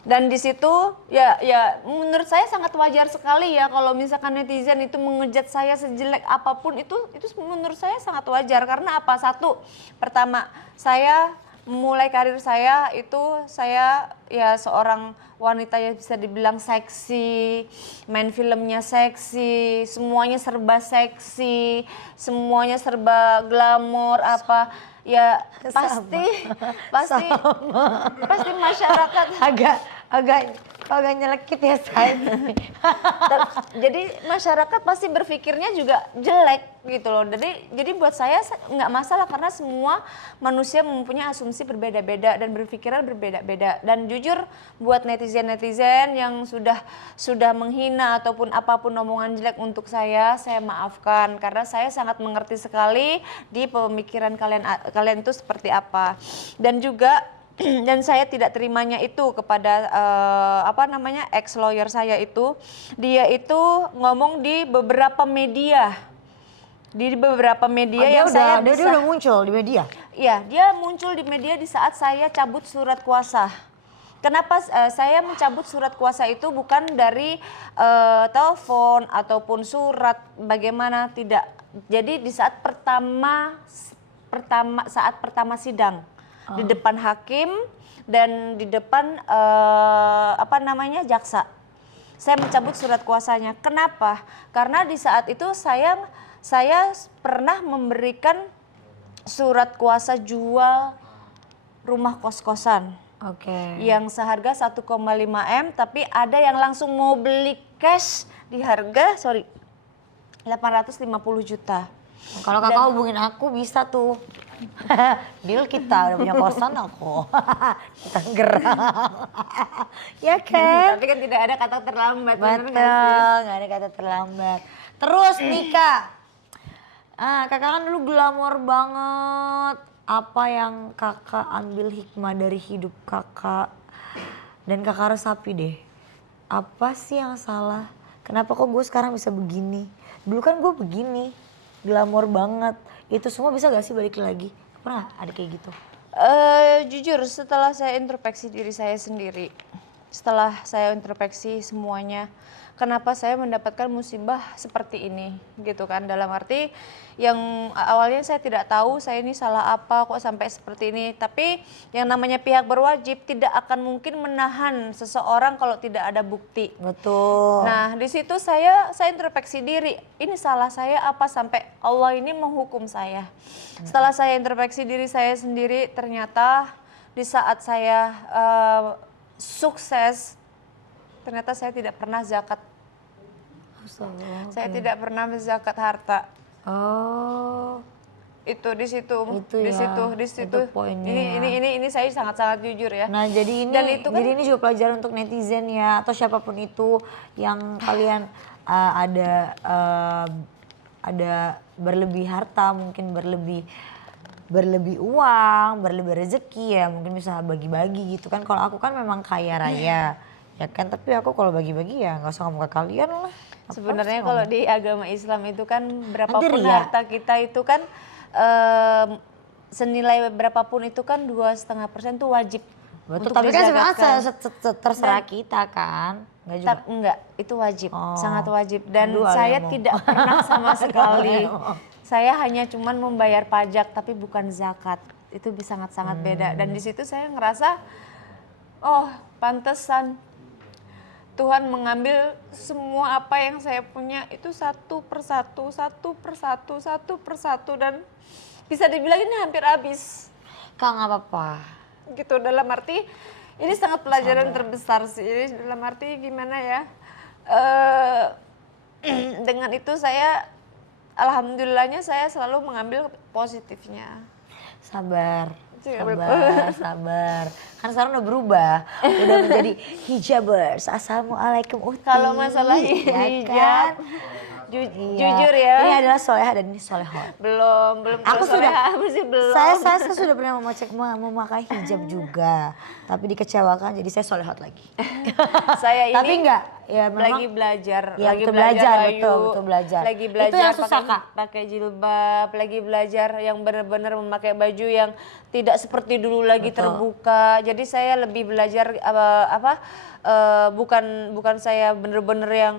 Dan di situ ya menurut saya sangat wajar sekali ya kalau misalkan netizen itu mengejat saya sejelek apapun, itu menurut saya sangat wajar. Karena apa? Satu, pertama, saya memulai karir saya itu saya ya seorang wanita yang bisa dibilang seksi, main filmnya seksi, semuanya serba seksi, semuanya serba glamor apa. Ya pasti masyarakat agak nyelekit ya saya. Jadi masyarakat pasti berpikirnya juga jelek gitu loh. Jadi buat saya nggak masalah karena semua manusia mempunyai asumsi berbeda-beda dan berpikiran berbeda-beda. Dan jujur buat netizen yang sudah menghina ataupun apapun omongan jelek untuk saya maafkan karena saya sangat mengerti sekali di pemikiran kalian itu seperti apa. Dan juga dan saya tidak terimanya itu kepada ex lawyer saya itu, dia itu ngomong di beberapa media. Dia udah muncul di media. Iya, dia muncul di media di saat saya cabut surat kuasa. Kenapa saya mencabut surat kuasa itu bukan dari telepon ataupun surat, bagaimana, tidak. Jadi di saat pertama sidang di depan hakim dan di depan jaksa. Saya mencabut surat kuasanya. Kenapa? Karena di saat itu saya pernah memberikan surat kuasa jual rumah kos-kosan. Yang seharga 1,5 M, tapi ada yang langsung mau beli cash di harga 850 juta. Kalau kakak hubungin aku bisa tuh. Deal kita udah punya kosan aku. Tangerang. Ya kan? Tapi kan tidak ada kata terlambat. Betul, nggak ada kata terlambat. Terus nih Kak. Kakak kan dulu glamor banget. Apa yang kakak ambil hikmah dari hidup kakak? Dan kakak resapi deh. Apa sih yang salah? Kenapa kok gue sekarang bisa begini? Dulu kan gue begini. Glamor banget. Itu semua bisa gak sih balik lagi? Pernah ada kayak gitu? Jujur setelah saya introspeksi diri saya sendiri, setelah saya introspeksi semuanya, kenapa saya mendapatkan musibah seperti ini gitu kan, dalam arti yang awalnya saya tidak tahu saya ini salah apa kok sampai seperti ini, tapi yang namanya pihak berwajib tidak akan mungkin menahan seseorang kalau tidak ada bukti. Betul. Nah di situ saya introspeksi diri, ini salah saya apa sampai Allah ini menghukum saya. Setelah saya introspeksi diri saya sendiri, ternyata di saat saya sukses, ternyata saya tidak pernah zakat. Saya tidak pernah menzakat harta. Oh, Itu di situ, Itu di ya, situ, di itu situ. poinnya Ini saya sangat-sangat jujur ya. nah jadi Dan itu kan ini juga pelajaran untuk netizen ya atau siapapun itu yang kalian ada berlebih harta, mungkin berlebih uang, berlebih rezeki ya mungkin bisa bagi-bagi gitu kan. Kalau aku kan memang kaya raya ya kan, tapi aku kalau bagi-bagi ya nggak usah ngomong ke kalian lah. Apa sebenarnya harus kalau ngomong? di agama Islam itu kan berapapun Nanti ria. harta kita itu kan senilai berapapun itu kan 2,5% itu wajib Betul, untuk tapi kan sebenarnya dizakatkan. terserah kita kan, nggak juga. Enggak, itu wajib, Oh. sangat wajib. Dan Aduh, saya Alemo. tidak pernah sama sekali. Saya hanya cuman membayar pajak tapi bukan zakat. Itu sangat-sangat beda. Dan di situ saya ngerasa, oh pantesan Tuhan mengambil semua apa yang saya punya itu satu persatu, satu persatu, satu persatu. Dan bisa dibilang ini hampir habis. Kak nggak apa-apa. Gitu, dalam arti ini sangat pelajaran terbesar sih. Ini dalam arti gimana ya, dengan itu saya alhamdulillahnya saya selalu mengambil positifnya. Sabar, Iya, sabar. Kan sekarang udah berubah, udah menjadi hijabers. Assalamualaikum Uti. Kalau masalah ya hijab, kan? Iya. jujur ya, Ini adalah soleha dan ini solehot. belum Aku kalau sudah- soleha masih belum. Saya sudah pernah memakai hijab juga, tapi dikecewakan jadi saya solehot lagi. Saya ini Tapi enggak, ya memang lagi belajar, ya, lagi betul belajar, belajar, Bayu. betul belajar. Lagi Itu belajar yang susah, Kak. pakai jilbab, lagi belajar yang benar-benar memakai baju yang tidak seperti dulu lagi Betul. terbuka. Jadi saya lebih belajar bukan saya benar-benar yang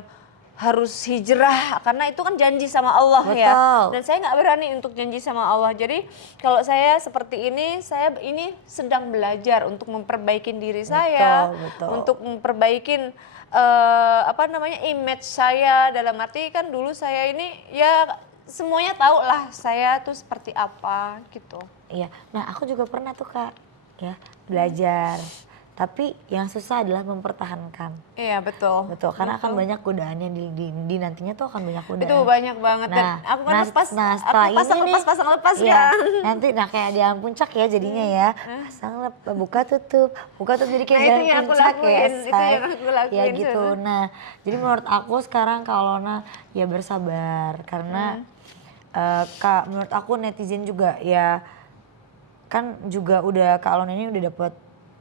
harus hijrah karena itu kan janji sama Allah ya. Betul. Dan saya nggak berani untuk janji sama Allah. Jadi kalau saya seperti ini, saya ini sedang belajar untuk memperbaiki diri saya, betul. untuk memperbaikin image saya. Dalam arti kan dulu saya ini ya semuanya tahu lah saya tuh seperti apa gitu. Iya, nah aku juga pernah tuh Kak, ya belajar. Tapi yang susah adalah mempertahankan. Iya betul. Betul, karena akan banyak godaannya di nantinya tuh akan banyak godaan. Itu banyak banget dan aku kan lepas, setelah aku pasang ini lepas, nih, pasang lepas iya, kan. nanti kayak di alam puncak ya jadinya ya. Pasang buka tutup jadi kayak Nah, itu jalan yang aku puncak ya. lakuin, itu say. yang aku lakuin Ya gitu. sebenarnya. Nah, jadi menurut aku sekarang Kak Alona ya bersabar karena menurut aku netizen juga ya kan juga udah Kak Alona ini udah dapet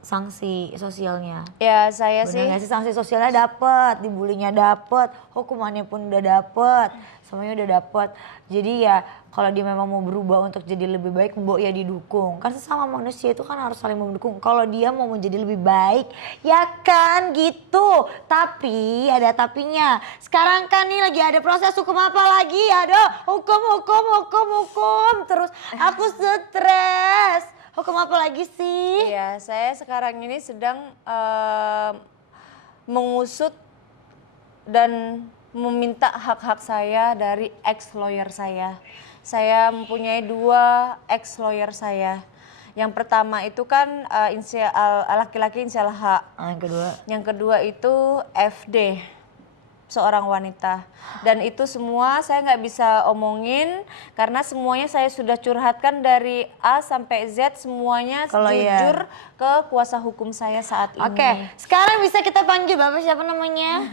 sanksi sosialnya. Ya saya Bener sih gak sih, sanksi sosialnya dapet, dibulinya dapet, hukumannya pun udah dapet, semuanya udah dapet. Jadi ya kalau dia memang mau berubah untuk jadi lebih baik, mbok ya didukung. Kan sesama manusia itu kan harus saling mendukung. Kalau dia mau menjadi lebih baik, ya kan gitu. Tapi ada tapinya. Sekarang kan nih lagi ada proses hukum apa lagi? Aduh, hukum. Terus aku stres. Hukum apa lagi sih? Iya, saya sekarang ini sedang mengusut dan meminta hak-hak saya dari ex-lawyer saya. Saya mempunyai 2 ex-lawyer saya. Yang pertama itu kan laki-laki inisial H. Yang kedua. Yang kedua itu FD, seorang wanita. Dan itu semua saya nggak bisa omongin karena semuanya saya sudah curhatkan dari A sampai Z, semuanya Kalau jujur ke kuasa hukum saya saat ini. Oke, sekarang bisa kita panggil Bapak siapa namanya?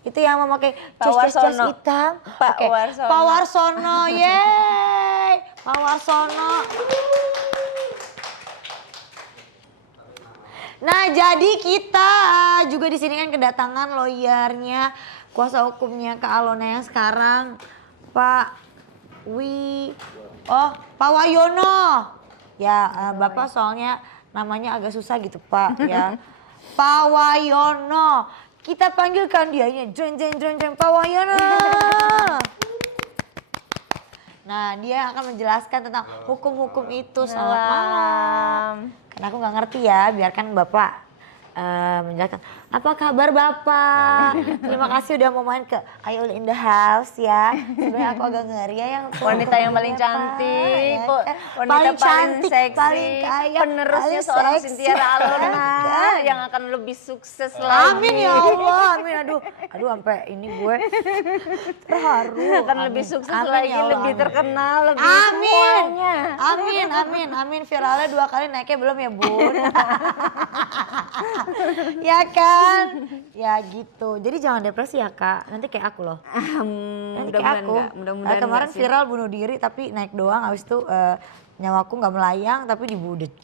Itu yang memakai Pak jas Warsono. hitam. Pak Oke, Warsono. Pak Warsono, yeay. Pak Warsono. Nah, jadi kita juga di sini kan kedatangan lawyernya, kuasa hukumnya Kak Alona yang sekarang, Pak Pak Wayono. Ya, Bapak soalnya namanya agak susah gitu, Pak ya. Pak Wayono. Kita panggilkan dianya, jeng Pak Wayono. Nah, dia akan menjelaskan tentang hukum-hukum itu. Selamat malam. Karena aku nggak ngerti ya, biarkan Bapak menjelaskan apa kabar Bapak. Terima kasih udah mau main ke Ayol in the House ya. Sebenarnya aku agak ngeri ya yang Wanita yang paling cantik, ya, wanita paling cantik, seksi, paling kaya, penerusnya paling seorang seksi. Cynthia Alona yang akan lebih sukses lagi. Amin ya Allah, amin. Aduh sampai ini gue terharu. Akan lebih sukses Amin lagi, ya Allah, lebih amin. terkenal, lebih Amin, semuanya. amin. Viralnya 2 kali naiknya belum ya Bun? Ya kan? Ya gitu. Jadi jangan depresi ya Kak. Nanti kayak aku loh. Nanti kayak Mudah-mudahan aku. enggak, mudah-mudahan Kemarin enggak sih. viral bunuh diri tapi naik doang. Habis itu nyawaku nggak melayang tapi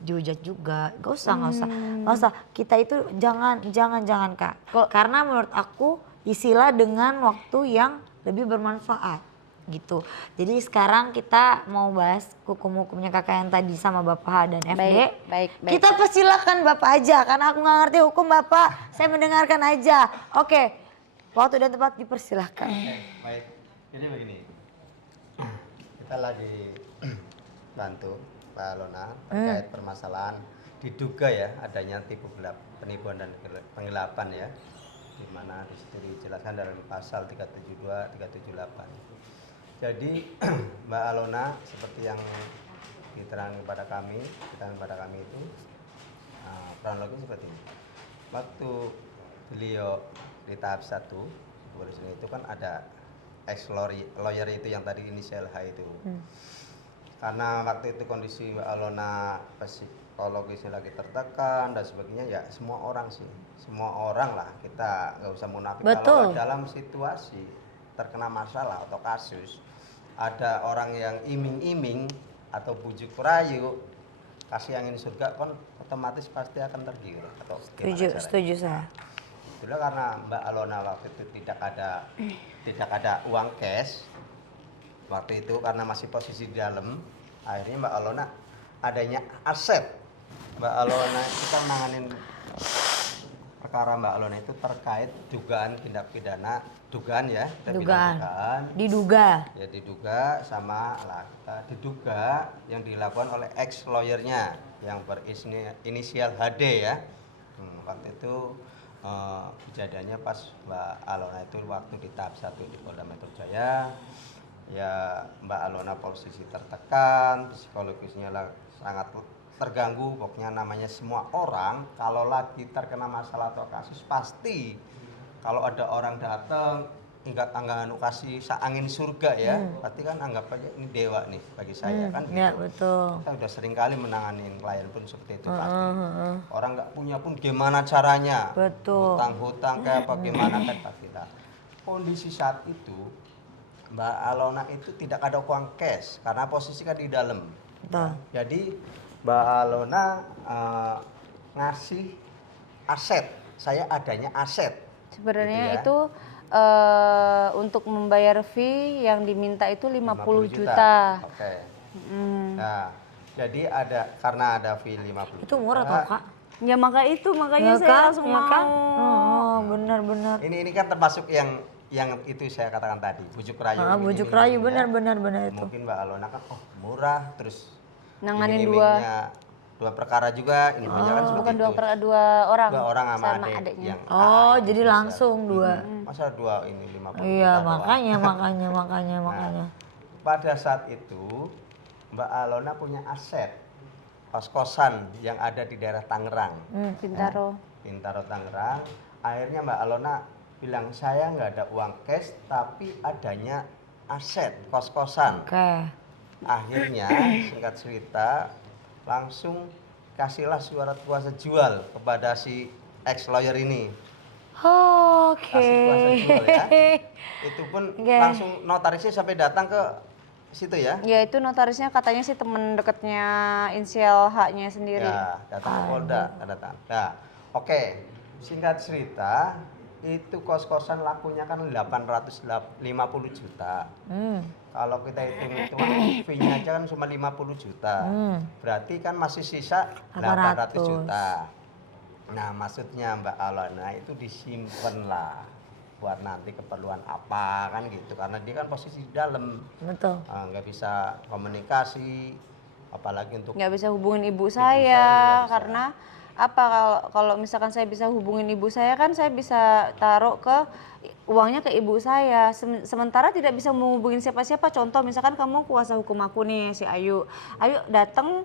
dihujat juga. Gak usah. Kita itu jangan Kak. Karena menurut aku isilah dengan waktu yang lebih bermanfaat gitu. Jadi sekarang kita mau bahas hukum-hukumnya kakak yang tadi sama Bapak dan FD. Baik. Kita persilakan Bapak aja karena aku nggak ngerti hukum Bapak. Saya mendengarkan aja. Oke, waktu dan tempat dipersilahkan. Baik, jadi begini, kita lagi bantu Pak Lona terkait permasalahan diduga ya adanya tipu gelap, penipuan dan penggelapan ya, di mana di situ dijelaskan dalam pasal 372, 378. Jadi Mbak Alona seperti yang diterangkan kepada kami itu kronologi seperti ini. Waktu beliau di tahap 1 kepolisian itu kan ada ex lawyer itu yang tadi inisial H itu. Karena waktu itu kondisi Mbak Alona psikologisnya lagi tertekan dan sebagainya, ya semua orang lah, kita nggak usah munafik. Kalau dalam situasi terkena masalah atau kasus ada orang yang iming-iming atau bujuk rayu kasih angin surga, kan otomatis pasti akan tergiur atau Setuju saya. itulah karena Mbak Alona waktu itu tidak ada uang cash waktu itu karena masih posisi di dalam. Akhirnya Mbak Alona adanya aset. Mbak Alona itu kan nanganin perkara Mbak Alona itu terkait dugaan tindak pidana, diduga sama diduga yang dilakukan oleh ex lawyernya yang berinisial HD ya. Waktu itu kejadiannya pas Mbak Alona itu waktu di tahap 1 di Polda Metro Jaya, ya Mbak Alona posisi tertekan, psikologisnya sangat terganggu. Pokoknya namanya semua orang kalau lagi terkena masalah atau kasus pasti kalau ada orang datang anggap kasih angin surga ya, pasti kan anggap aja ini dewa nih bagi saya kan gitu. Ya, betul. Kita udah sering kali menangani klien pun seperti itu pasti. Orang nggak punya pun gimana caranya? Betul. Hutang kayak apa gimana kan pasti. Kondisi saat itu Mbak Alona itu tidak ada uang cash karena posisi kan di dalam. Betul. Jadi Mbak Alona ngasih aset, saya adanya aset. Sebenarnya gitu ya. itu untuk membayar fee yang diminta itu 50 juta. Oke. Nah, jadi karena ada fee 50 Itu murah juta. tau Kak. Ya makanya Ya saya kan? langsung Ya mau. kan? Oh, benar. Ini kan termasuk yang itu saya katakan tadi, bujuk rayu. Bujuk rayu benar itu. Mungkin Mbak Alona kan murah, terus Nanganin dua perkara juga, ini banyak kan seperti bukan itu. dua orang sama adiknya. yang Jadi langsung 2. Masa 2 ini 50 Iya, juta doang. makanya. Pada saat itu Mbak Alona punya aset kos-kosan yang ada di daerah Tangerang. Bintaro Tangerang. Akhirnya Mbak Alona bilang saya nggak ada uang cash tapi adanya aset kos-kosan. Oke. Akhirnya singkat cerita langsung kasihlah surat kuasa jual kepada si ex lawyer ini. Oke. Kasih kuasa jual ya. Itu pun langsung notarisnya sampai datang ke situ ya. Ya itu notarisnya katanya sih temen deketnya inisial H-nya sendiri. Ya, datang ke Polda, datang. Nah, oke. Singkat cerita, itu kos-kosan lakunya kan 850 juta. Kalau kita hitung-hitungan fee-nya aja kan cuma 50 juta. Berarti kan masih sisa 800 juta. Nah, maksudnya Mbak Alona itu disimpan lah buat nanti keperluan apa kan gitu, karena dia kan posisi di dalam. Betul. Nggak bisa komunikasi, apalagi untuk Nggak bisa hubungin ibu saya karena apa kalau misalkan saya bisa hubungin ibu saya kan saya bisa taruh ke uangnya ke ibu saya. Sementara tidak bisa menghubungin siapa-siapa. Contoh misalkan kamu kuasa hukum aku nih si Ayu datang,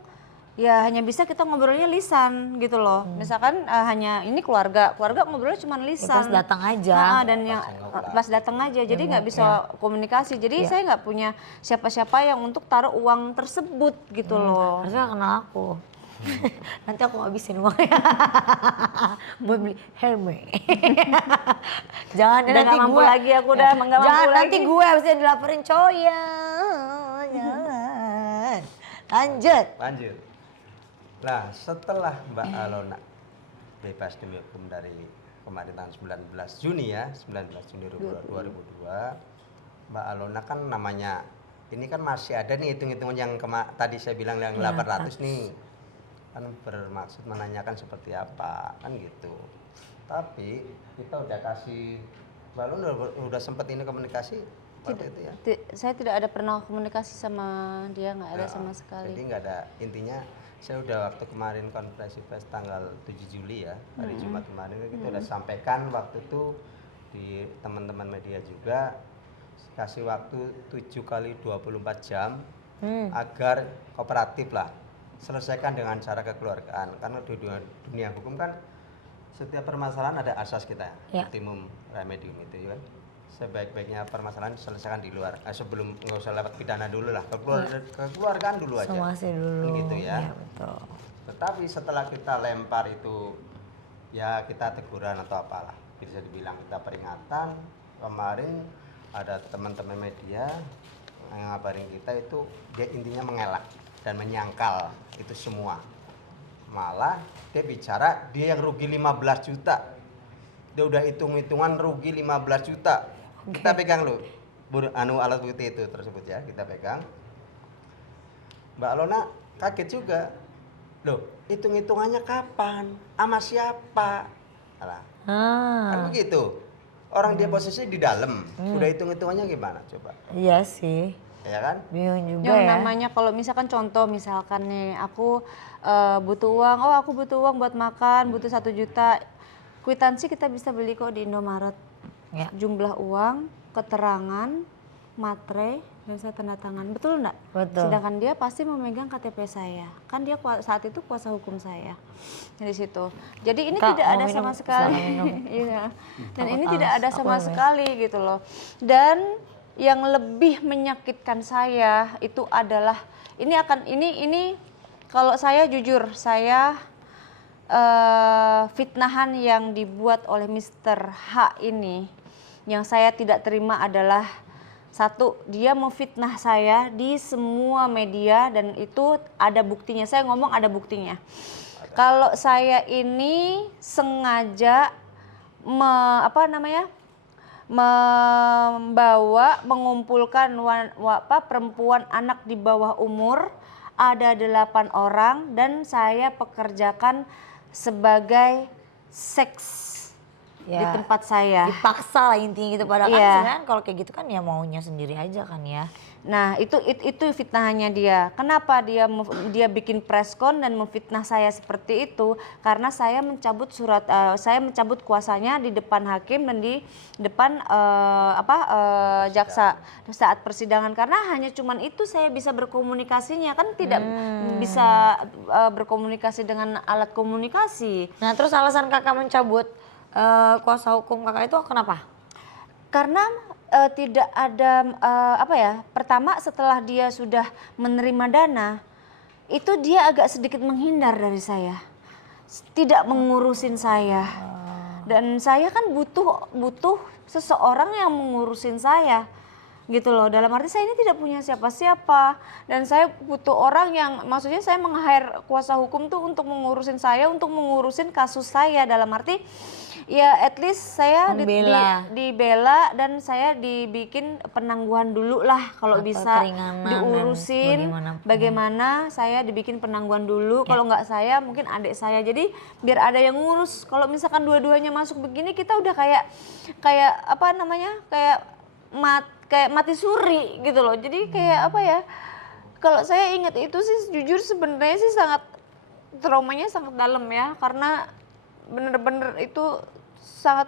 ya hanya bisa kita ngobrolnya lisan gitu loh. Misalkan hanya ini keluarga ngobrolnya cuma lisan. Pas datang aja. Dan yang pas datang aja, jadi nggak bisa komunikasi. Jadi saya nggak punya siapa-siapa yang untuk taruh uang tersebut gitu loh. Harusnya kenal aku. Nanti aku habisin uangnya buat beli Hermes. Jangan Udah nanti nggak mampu gue lagi aku udah nggak mampu jangan lagi. nanti gue habisnya dilaporin cowok ya. Jangan. Lanjut. Nah, setelah Mbak Alona bebas demi hukum dari kemarin tanggal 19 Juni ya, 19 Juni 2002, Mbak Alona kan namanya, ini kan masih ada nih hitung-hitungan yang tadi saya bilang yang 800 nih. Kan bermaksud menanyakan seperti apa, kan gitu. Tapi kita udah kasih, Mbak Alona udah sempet ini komunikasi waktu itu ya? Saya tidak ada pernah komunikasi sama dia, nggak ada sama sekali. Jadi nggak ada, intinya saya udah waktu kemarin konferensi pers tanggal 7 Juli ya, hari Jumat kemarin kita udah sampaikan waktu itu di teman-teman media juga, kasih waktu 7 kali 24 jam agar kooperatif lah, selesaikan dengan cara kekeluargaan. Karena di dunia hukum kan setiap permasalahan ada asas kita, ultimum remedium itu ya kan. Sebaik-baiknya permasalahan selesaikan di luar. Sebelum nggak usah lewat pidana dulu lah, kekeluargaan dulu aja. Somasi dulu. Kan gitu ya. Iya betul. Tetapi setelah kita lempar itu, ya kita teguran atau apalah, bisa dibilang kita peringatan. Kemarin ada teman-teman media yang ngabarin kita itu dia intinya mengelak dan menyangkal itu semua. Malah dia bicara dia yang rugi 15 juta. Dia udah hitung-hitungan rugi 15 juta. Kita pegang loh, alat bukti itu tersebut ya, kita pegang. Mbak Alona kaget juga. Loh, hitung-hitungannya kapan? Sama siapa? Alah. Kan begitu. Orang dia posisi di dalam, udah hitung-hitungannya gimana coba? Iya sih. Ya kan? Bingung juga Yang ya. namanya kalau misalkan contoh misalkan nih aku butuh uang, aku butuh uang buat makan, butuh 1 juta. Kwitansi kita bisa beli kok di Indomaret. Ya. Jumlah uang, keterangan, materai, dan saya tanda tangan. Betul enggak? Betul. Sedangkan dia pasti memegang KTP saya. Kan dia saat itu kuasa hukum saya. Di situ. Jadi ini Kak, tidak mau ada minum? sama sekali. Silakan minum. Iya. Dan Takut ini aus. tidak ada Aku sama minum. sekali gitu loh. Dan yang lebih menyakitkan saya itu adalah ini kalau saya jujur, saya fitnahan yang dibuat oleh Mr. H ini yang saya tidak terima adalah satu, dia memfitnah saya di semua media dan itu ada buktinya. Saya ngomong ada buktinya. Kalau saya ini sengaja mengumpulkan perempuan anak di bawah umur ada 8 orang dan saya pekerjakan sebagai seks di tempat saya. Dipaksa lah intinya gitu, padahal kan Iya. sebenarnya kalau kayak gitu kan ya maunya sendiri aja kan ya. Nah itu fitnahannya dia. Kenapa dia bikin preskon dan memfitnah saya seperti itu? Karena saya mencabut saya mencabut kuasanya di depan hakim dan di depan jaksa saat persidangan. Karena hanya cuman itu saya bisa berkomunikasinya, kan tidak bisa berkomunikasi dengan alat komunikasi. Nah terus alasan kakak mencabut kuasa hukum kakak itu kenapa? Karena tidak ada pertama setelah dia sudah menerima dana itu dia agak sedikit menghindar dari saya, tidak mengurusin saya. Dan saya kan butuh seseorang yang mengurusin saya gitu loh, dalam arti saya ini tidak punya siapa-siapa dan saya butuh orang yang, maksudnya saya meng-hire kuasa hukum tuh untuk mengurusin saya, untuk mengurusin kasus saya, dalam arti ya at least saya dibela dan saya dibikin penangguhan dulu lah kalau atau bisa keringanan diurusin bagaimana saya dibikin penangguhan dulu kalau nggak saya mungkin adik saya, jadi biar ada yang ngurus. Kalau misalkan dua-duanya masuk begini kita udah kayak mati suri gitu loh. Jadi kayak kalau saya ingat itu sih jujur sebenarnya sih sangat traumanya sangat dalam ya, karena bener-bener itu sangat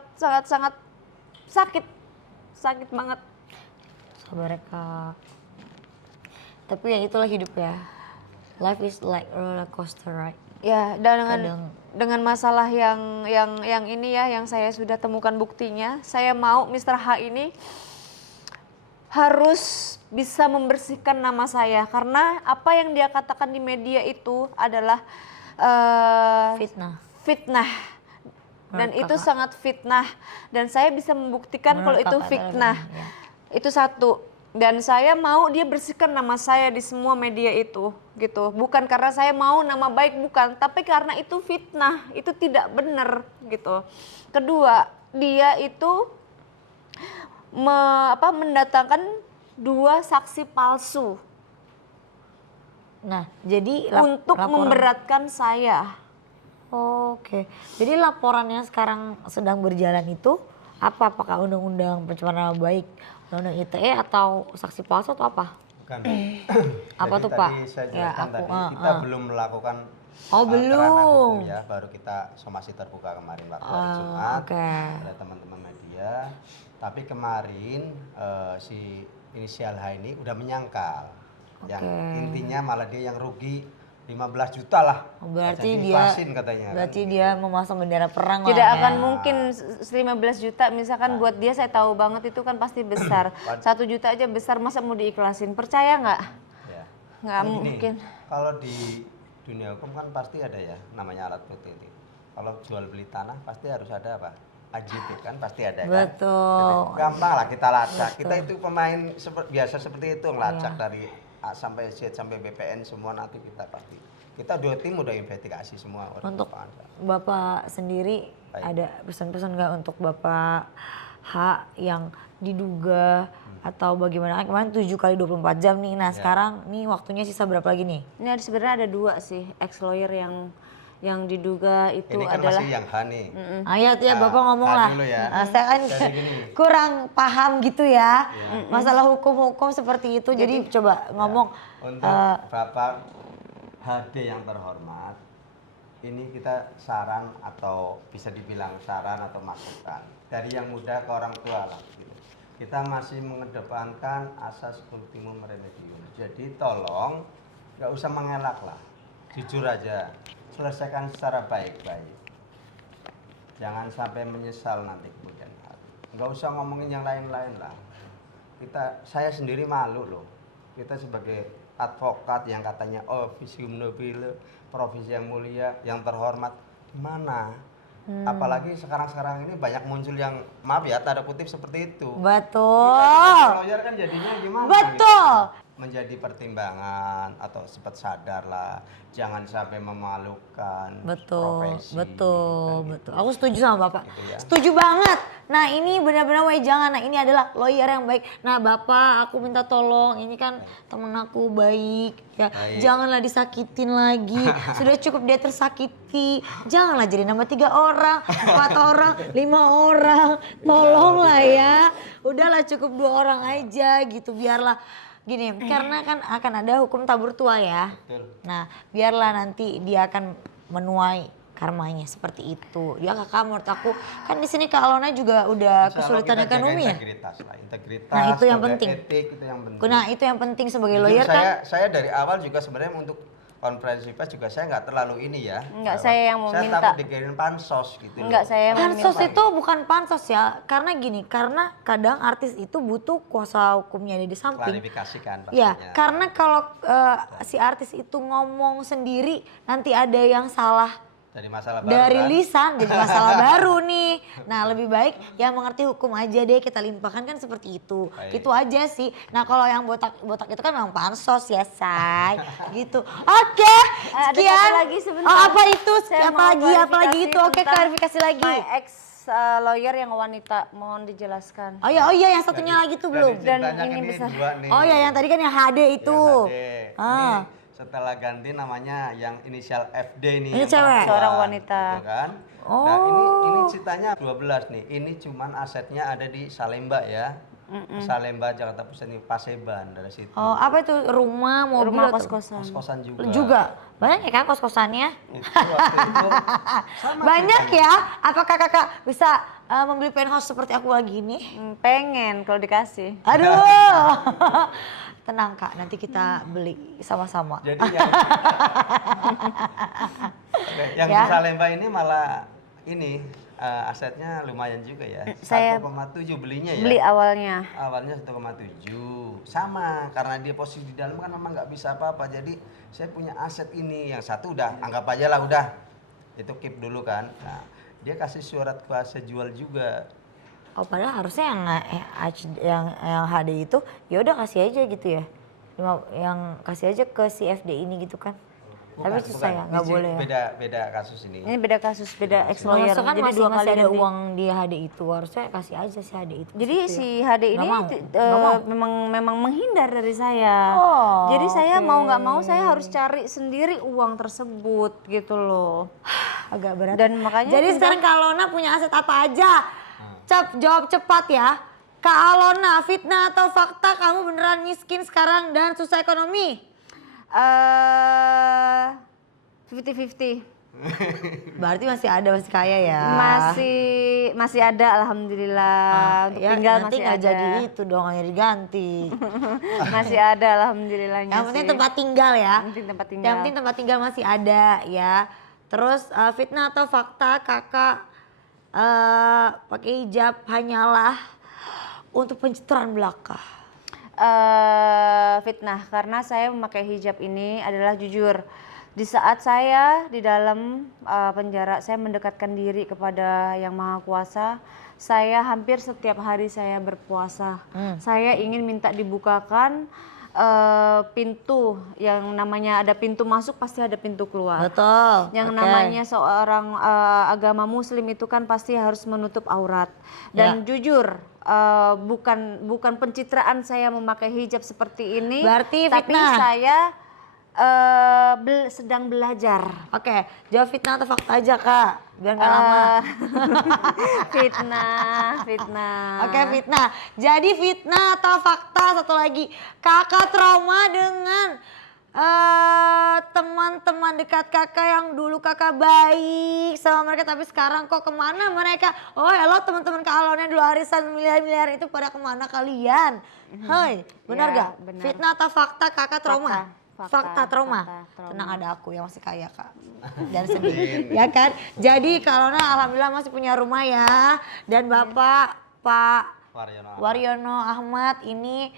sakit banget. Sabar ya Kak. Tapi ya itulah hidup ya. Life is like roller coaster ride. Ya, dan Kadang dengan masalah yang ini ya, yang saya sudah temukan buktinya, saya mau Mr. H ini harus bisa membersihkan nama saya, karena apa yang dia katakan di media itu adalah fitnah. Dan Menurut itu Kakak? sangat fitnah, dan saya bisa membuktikan kalau Menurut itu Kakak fitnah. adalah fitnah, Itu satu. Dan saya mau dia bersihkan nama saya di semua media itu, gitu. Bukan karena saya mau nama baik, bukan, tapi karena itu fitnah, itu tidak benar, gitu. Kedua, dia itu mendatangkan 2 saksi palsu Nah, jadi untuk memberatkan saya. Oke. Jadi laporan yang sekarang sedang berjalan itu apa? Apakah undang-undang pencemaran nama baik, undang-undang ITE atau saksi palsu atau apa? Bukan. Apa Jadi tuh, Pak? tadi saya Ya, jelaskan aku, tadi kita belum melakukan Oh, ranah belum. hukum ya, baru kita somasi terbuka kemarin waktu hari Jumat oke. oleh teman-teman media. Tapi kemarin si inisial H ini udah menyangkal. Yang intinya malah dia yang rugi 15 juta lah. Oh, berarti Jadi dia ikhlasin katanya. berarti kan, dia memasang bendera perang Tidak lah. ya. akan mungkin 15 juta, misalkan buat dia saya tahu banget itu kan pasti besar. 1 juta aja besar, masa mau diikhlasin? Percaya nggak? Ya. Nggak Gini, mungkin. Kalau di dunia hukum kan pasti ada ya namanya alat bukti. Kalau jual beli tanah pasti harus ada apa? AJT kan pasti ada kan. Betul. Jadi, gampang lah kita lacak. Kita itu pemain biasa seperti itu ngelacak dari A sampai Z sampai BPN semua nanti kita pasti. Kita 2 tim udah investigasi semua. Untuk Bapak sendiri ada pesan-pesan nggak untuk Bapak H yang diduga atau bagaimana? Kemarin 7 kali 24 jam nih. Nah, sekarang nih waktunya sisa berapa lagi nih? Ini sebenarnya ada 2 sih ex lawyer yang diduga itu ini kan adalah masih yang H nih. Ayo tuh ya Nah, Bapak ngomong H lah. dulu ya. Nah, saya kan Jadi gini. kurang paham gitu ya. Masalah hukum-hukum seperti itu. Jadi coba ngomong. Untuk Bapak HD yang terhormat, ini kita saran atau bisa dibilang saran atau masukan dari yang muda ke orang tua lah gitu. Kita masih mengedepankan asas ultimum remedium. Jadi tolong nggak usah mengelak lah, jujur aja, selesaikan secara baik-baik. Jangan sampai menyesal nanti kemudian hari. Nggak usah ngomongin yang lain-lain lah. Saya sendiri malu loh. Kita sebagai advokat yang katanya officium nobile, profesi yang mulia, yang terhormat, di mana? Apalagi sekarang ini banyak muncul yang maaf ya tanda kutip seperti itu. Betul. Kita lawyer kan jadinya gimana? Betul. Gitu. Menjadi pertimbangan atau sempat sadar lah, jangan sampai memalukan profesi. Betul. Aku setuju sama Bapak. Gitu ya. Setuju banget. Nah ini benar-benar jangan. Nah ini adalah lawyer yang baik. Nah Bapak, aku minta tolong. Ini kan temen aku baik. Ya, janganlah disakitin lagi. Sudah cukup dia tersakiti. Janganlah jadi nambah 3 orang, 4 orang, 5 orang. Tolonglah ya. Udahlah cukup 2 orang aja gitu. Biarlah gini, karena kan akan ada hukum tabur tua ya. Betul. Nah, biarlah nanti dia akan menuai karmanya seperti itu. Ya Kakak, menurut aku kan di sini Kak Alona juga udah Insya Allah kesulitan kita jaga ekonomi ya. Integritas lah, integritas. Nah, itu yang kode penting. Etik itu yang penting. Nah, itu yang penting sebagai Jujur, lawyer kan. saya dari awal juga sebenarnya untuk konferensi pers juga saya nggak terlalu ini ya. Enggak, saya yang mau saya minta. takut dikirim pansos gitu. Enggak, saya yang Pansos itu bukan pansos ya, karena gini, karena kadang artis itu butuh kuasa hukumnya ada di samping. klarifikasikan Ya, pastinya. karena kalau si artis itu ngomong sendiri nanti ada yang salah Dari masalah baru dari kan? lisan jadi masalah baru nih. Nah lebih baik yang mengerti hukum aja deh kita limpahkan kan seperti itu. Baik. Itu aja sih. Nah kalau yang botak itu kan memang pansos ya say gitu. Oke ada sekian. satu lagi sebentar. Oh, apa itu? Saya Apa mau lagi? Apa lagi klarifikasi itu? Oke tentang klarifikasi lagi. My ex lawyer yang wanita, mohon dijelaskan. Oh iya yang satunya lagi tuh belum. Dan ceritanya ini besar. 2 nih. Oh ya yang tadi kan yang HD itu. Yang HD. Ah. Ini setelah ganti namanya yang inisial FD nih. Ini yang cewek? perempuan, Seorang wanita. gitu kan? Oh. Nah ini ceritanya 12 nih. Ini cuman asetnya ada di Salemba ya. Salemba, Jakarta Pusat ini Paseban dari situ. Oh, apa itu rumah, mobil, Rumah atau- kos-kosan. Kos-kosan juga. juga? Banyak ya kan kos-kosannya? Itu waktu itu sama Banyak ceritanya. ya? Apakah kakak bisa membeli penthouse seperti aku lagi ini? Pengen kalau dikasih. Aduh. Tenang kak, nanti kita beli sama-sama. Jadi yang Ya. di Salemba ini malah ini asetnya lumayan juga ya. Saya 1,7 belinya ya. Beli awalnya. Awalnya 1,7 sama karena dia posisi di dalam kan memang nggak bisa apa-apa, jadi saya punya aset ini, yang satu udah anggap aja lah udah itu keep dulu kan. Nah, dia kasih surat kuasa jual juga. Oh padahal harusnya yang HD itu ya udah kasih aja gitu ya. Yang kasih aja ke si FD ini gitu kan. Tapi susah ya, nggak Ini boleh ya. beda kasus ini. Ini beda kasus, beda ex lawyer. Masa kan Jadi masih, dua masih kali ada ganti. uang di HD itu, harusnya kasih aja si HD itu. Jadi gitu si ya. HD ini Nggak mau? Nggak mau? memang menghindar dari saya. Oh, Jadi saya oke. mau nggak mau saya harus cari sendiri uang tersebut gitu loh. Agak berat. Dan makanya Jadi sekarang Kak Alona punya aset apa aja? Jawab cepat ya. Kak Alona, fitnah atau fakta kamu beneran miskin sekarang dan susah ekonomi? 50-50. Berarti masih ada, masih kaya ya. Masih ada alhamdulillah. Untuk Ya, tinggal nanti masih nggak ada. jadi itu dong, hanya diganti. Masih ada alhamdulillahnya. Yang penting sih. tempat tinggal ya. Yang penting tempat tinggal. Yang penting tempat tinggal masih ada ya. Terus fitnah atau fakta kakak pakai hijab hanyalah untuk pencitraan belaka. Fitnah karena saya memakai hijab ini adalah jujur. Di saat saya di dalam penjara, saya mendekatkan diri kepada Yang Maha Kuasa. Saya hampir setiap hari saya berpuasa. Saya ingin minta dibukakan pintu, yang namanya ada pintu masuk pasti ada pintu keluar. Betul. Yang oke. namanya seorang agama muslim itu kan pasti harus menutup aurat. Dan jujur bukan pencitraan saya memakai hijab seperti ini. Berarti tapi fitnah. saya sedang belajar. Oke, jawab fitnah atau fakta aja kak, biar nggak lama. Fitnah. Oke, fitnah. Jadi fitnah atau fakta satu lagi, kakak trauma dengan teman-teman dekat kakak yang dulu kakak baik sama mereka, tapi sekarang kok kemana mereka? Oh hello teman-teman Kak Alona dulu arisan miliar-miliar itu pada kemana kalian? Hai, benar Ya, gak? benar. Fitnah atau fakta kakak trauma? Fakta, trauma. fakta, trauma. Tenang, ada aku yang masih kaya kak dan sedih ya kan. Jadi Kak Alona alhamdulillah masih punya rumah ya, dan bapak Pak Waryono Ahmad ini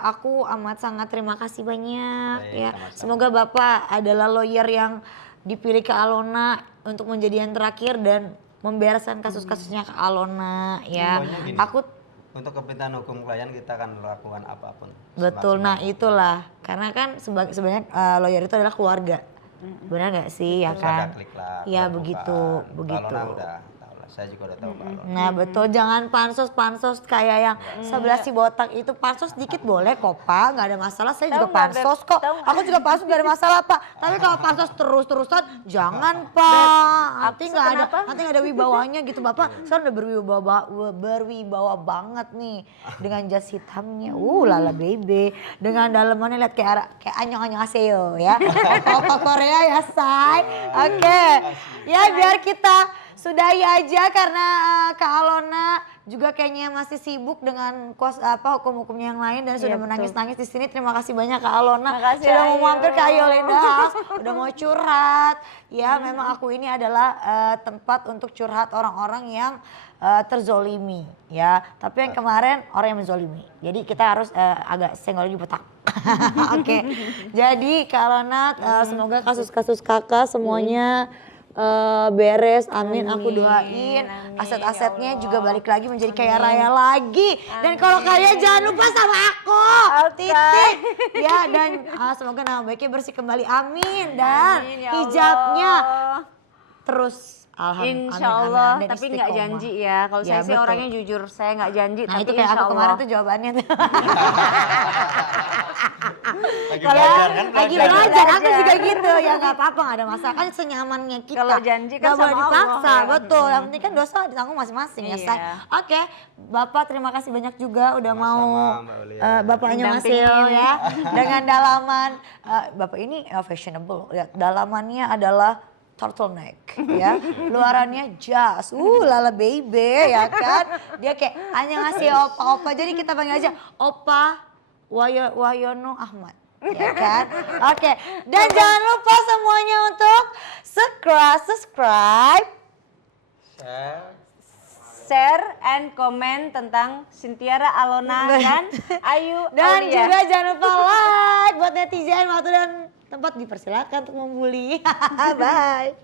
aku amat sangat terima kasih banyak. Baik, Ya. sama-sama. Semoga bapak adalah lawyer yang dipilih Kak Alona untuk menjadi yang terakhir dan membereskan kasus-kasusnya Kak Alona ya. Pokoknya gini. Aku Untuk kepentingan hukum klien kita akan melakukan apapun. betul. semaksimal Nah itulah karena kan sebenarnya lawyer itu adalah keluarga. Benar nggak sih ya Terus ada kan? klik lah, Iya buka-bukaan. begitu, begitu. Balona udah tahu lah, saya juga udah tahu balona. Nah betul, jangan pansos kayak yang sebelah si botak itu. Pansos dikit boleh kok Pak, nggak ada masalah. Saya juga Tahu nggak, Beb? pansos kok. Tahu nggak? Aku juga pansos nggak ada masalah Pak. Tapi kalau pansos terus-terusan jangan Pak. Nanti nggak ada, kenapa? nanti nggak ada wibawanya gitu Bapak. Sekarang udah berwibawa banget nih dengan jas hitamnya. Lala bebe. Dengan dalemannya lihat kayak anyong-anyong aseo ya. Opa Korea ya say. Oke. Ya biar kita sudahi aja karena Kak Alona juga kayaknya masih sibuk dengan hukum-hukumnya yang lain dan sudah Iya, menangis-nangis di sini. Terima kasih banyak Kak Alona. Makasih, Sudah mau Ayu. mampir ke Ayolenda House, udah mau curhat. Ya, memang aku ini adalah tempat untuk curhat orang-orang yang terzolimi ya. Tapi yang kemarin orang yang menzolimi. Jadi kita harus agak senggol di botak. Oke. Jadi Kak Alona semoga kasus-kasus kakak semuanya beres, amin. Aku doain amin, aset-asetnya ya Allah. juga balik lagi menjadi kaya raya lagi. Dan kalau kaya jangan lupa sama aku, Oke. titik. Ya dan semoga nama baiknya bersih kembali, amin. Dan Amin, ya hijabnya Allah. terus. Insya Allah, dan tapi nggak istiqomah. janji ya. Kalau Ya, saya sih betul. orangnya jujur, saya nggak janji. Nah tapi itu kayak insya aku Allah. kemarin tuh jawabannya tuh. Lagi Kalau belajar kan? lagi belajar. belajar aku juga gitu ya nggak apa-apa nggak ada masalah kan senyamannya kita. Kalau janji kan nggak boleh sama dipaksa, Allah, ya. betul. Yang penting kan dosa ditanggung masing-masing ya Iya. say. Oke, Bapak terima kasih banyak juga udah mau Sama-sama, Mbak Aulia. Bapaknya Masil Mendampingin. ya dengan dalaman Bapak ini fashionable. Lihat dalamannya adalah turtleneck ya, luarannya jas, lala baby ya kan, dia kayak hanya ngasih opa-opa, jadi kita panggil aja Opa Wayono Ahmad, ya kan? Oke, dan jangan lupa semuanya untuk subscribe, Share and comment tentang Sintiara Alona dan Ayu dan Aulia. juga jangan lupa like buat netizen, waktu dan tempat dipersilakan untuk membuli. Bye.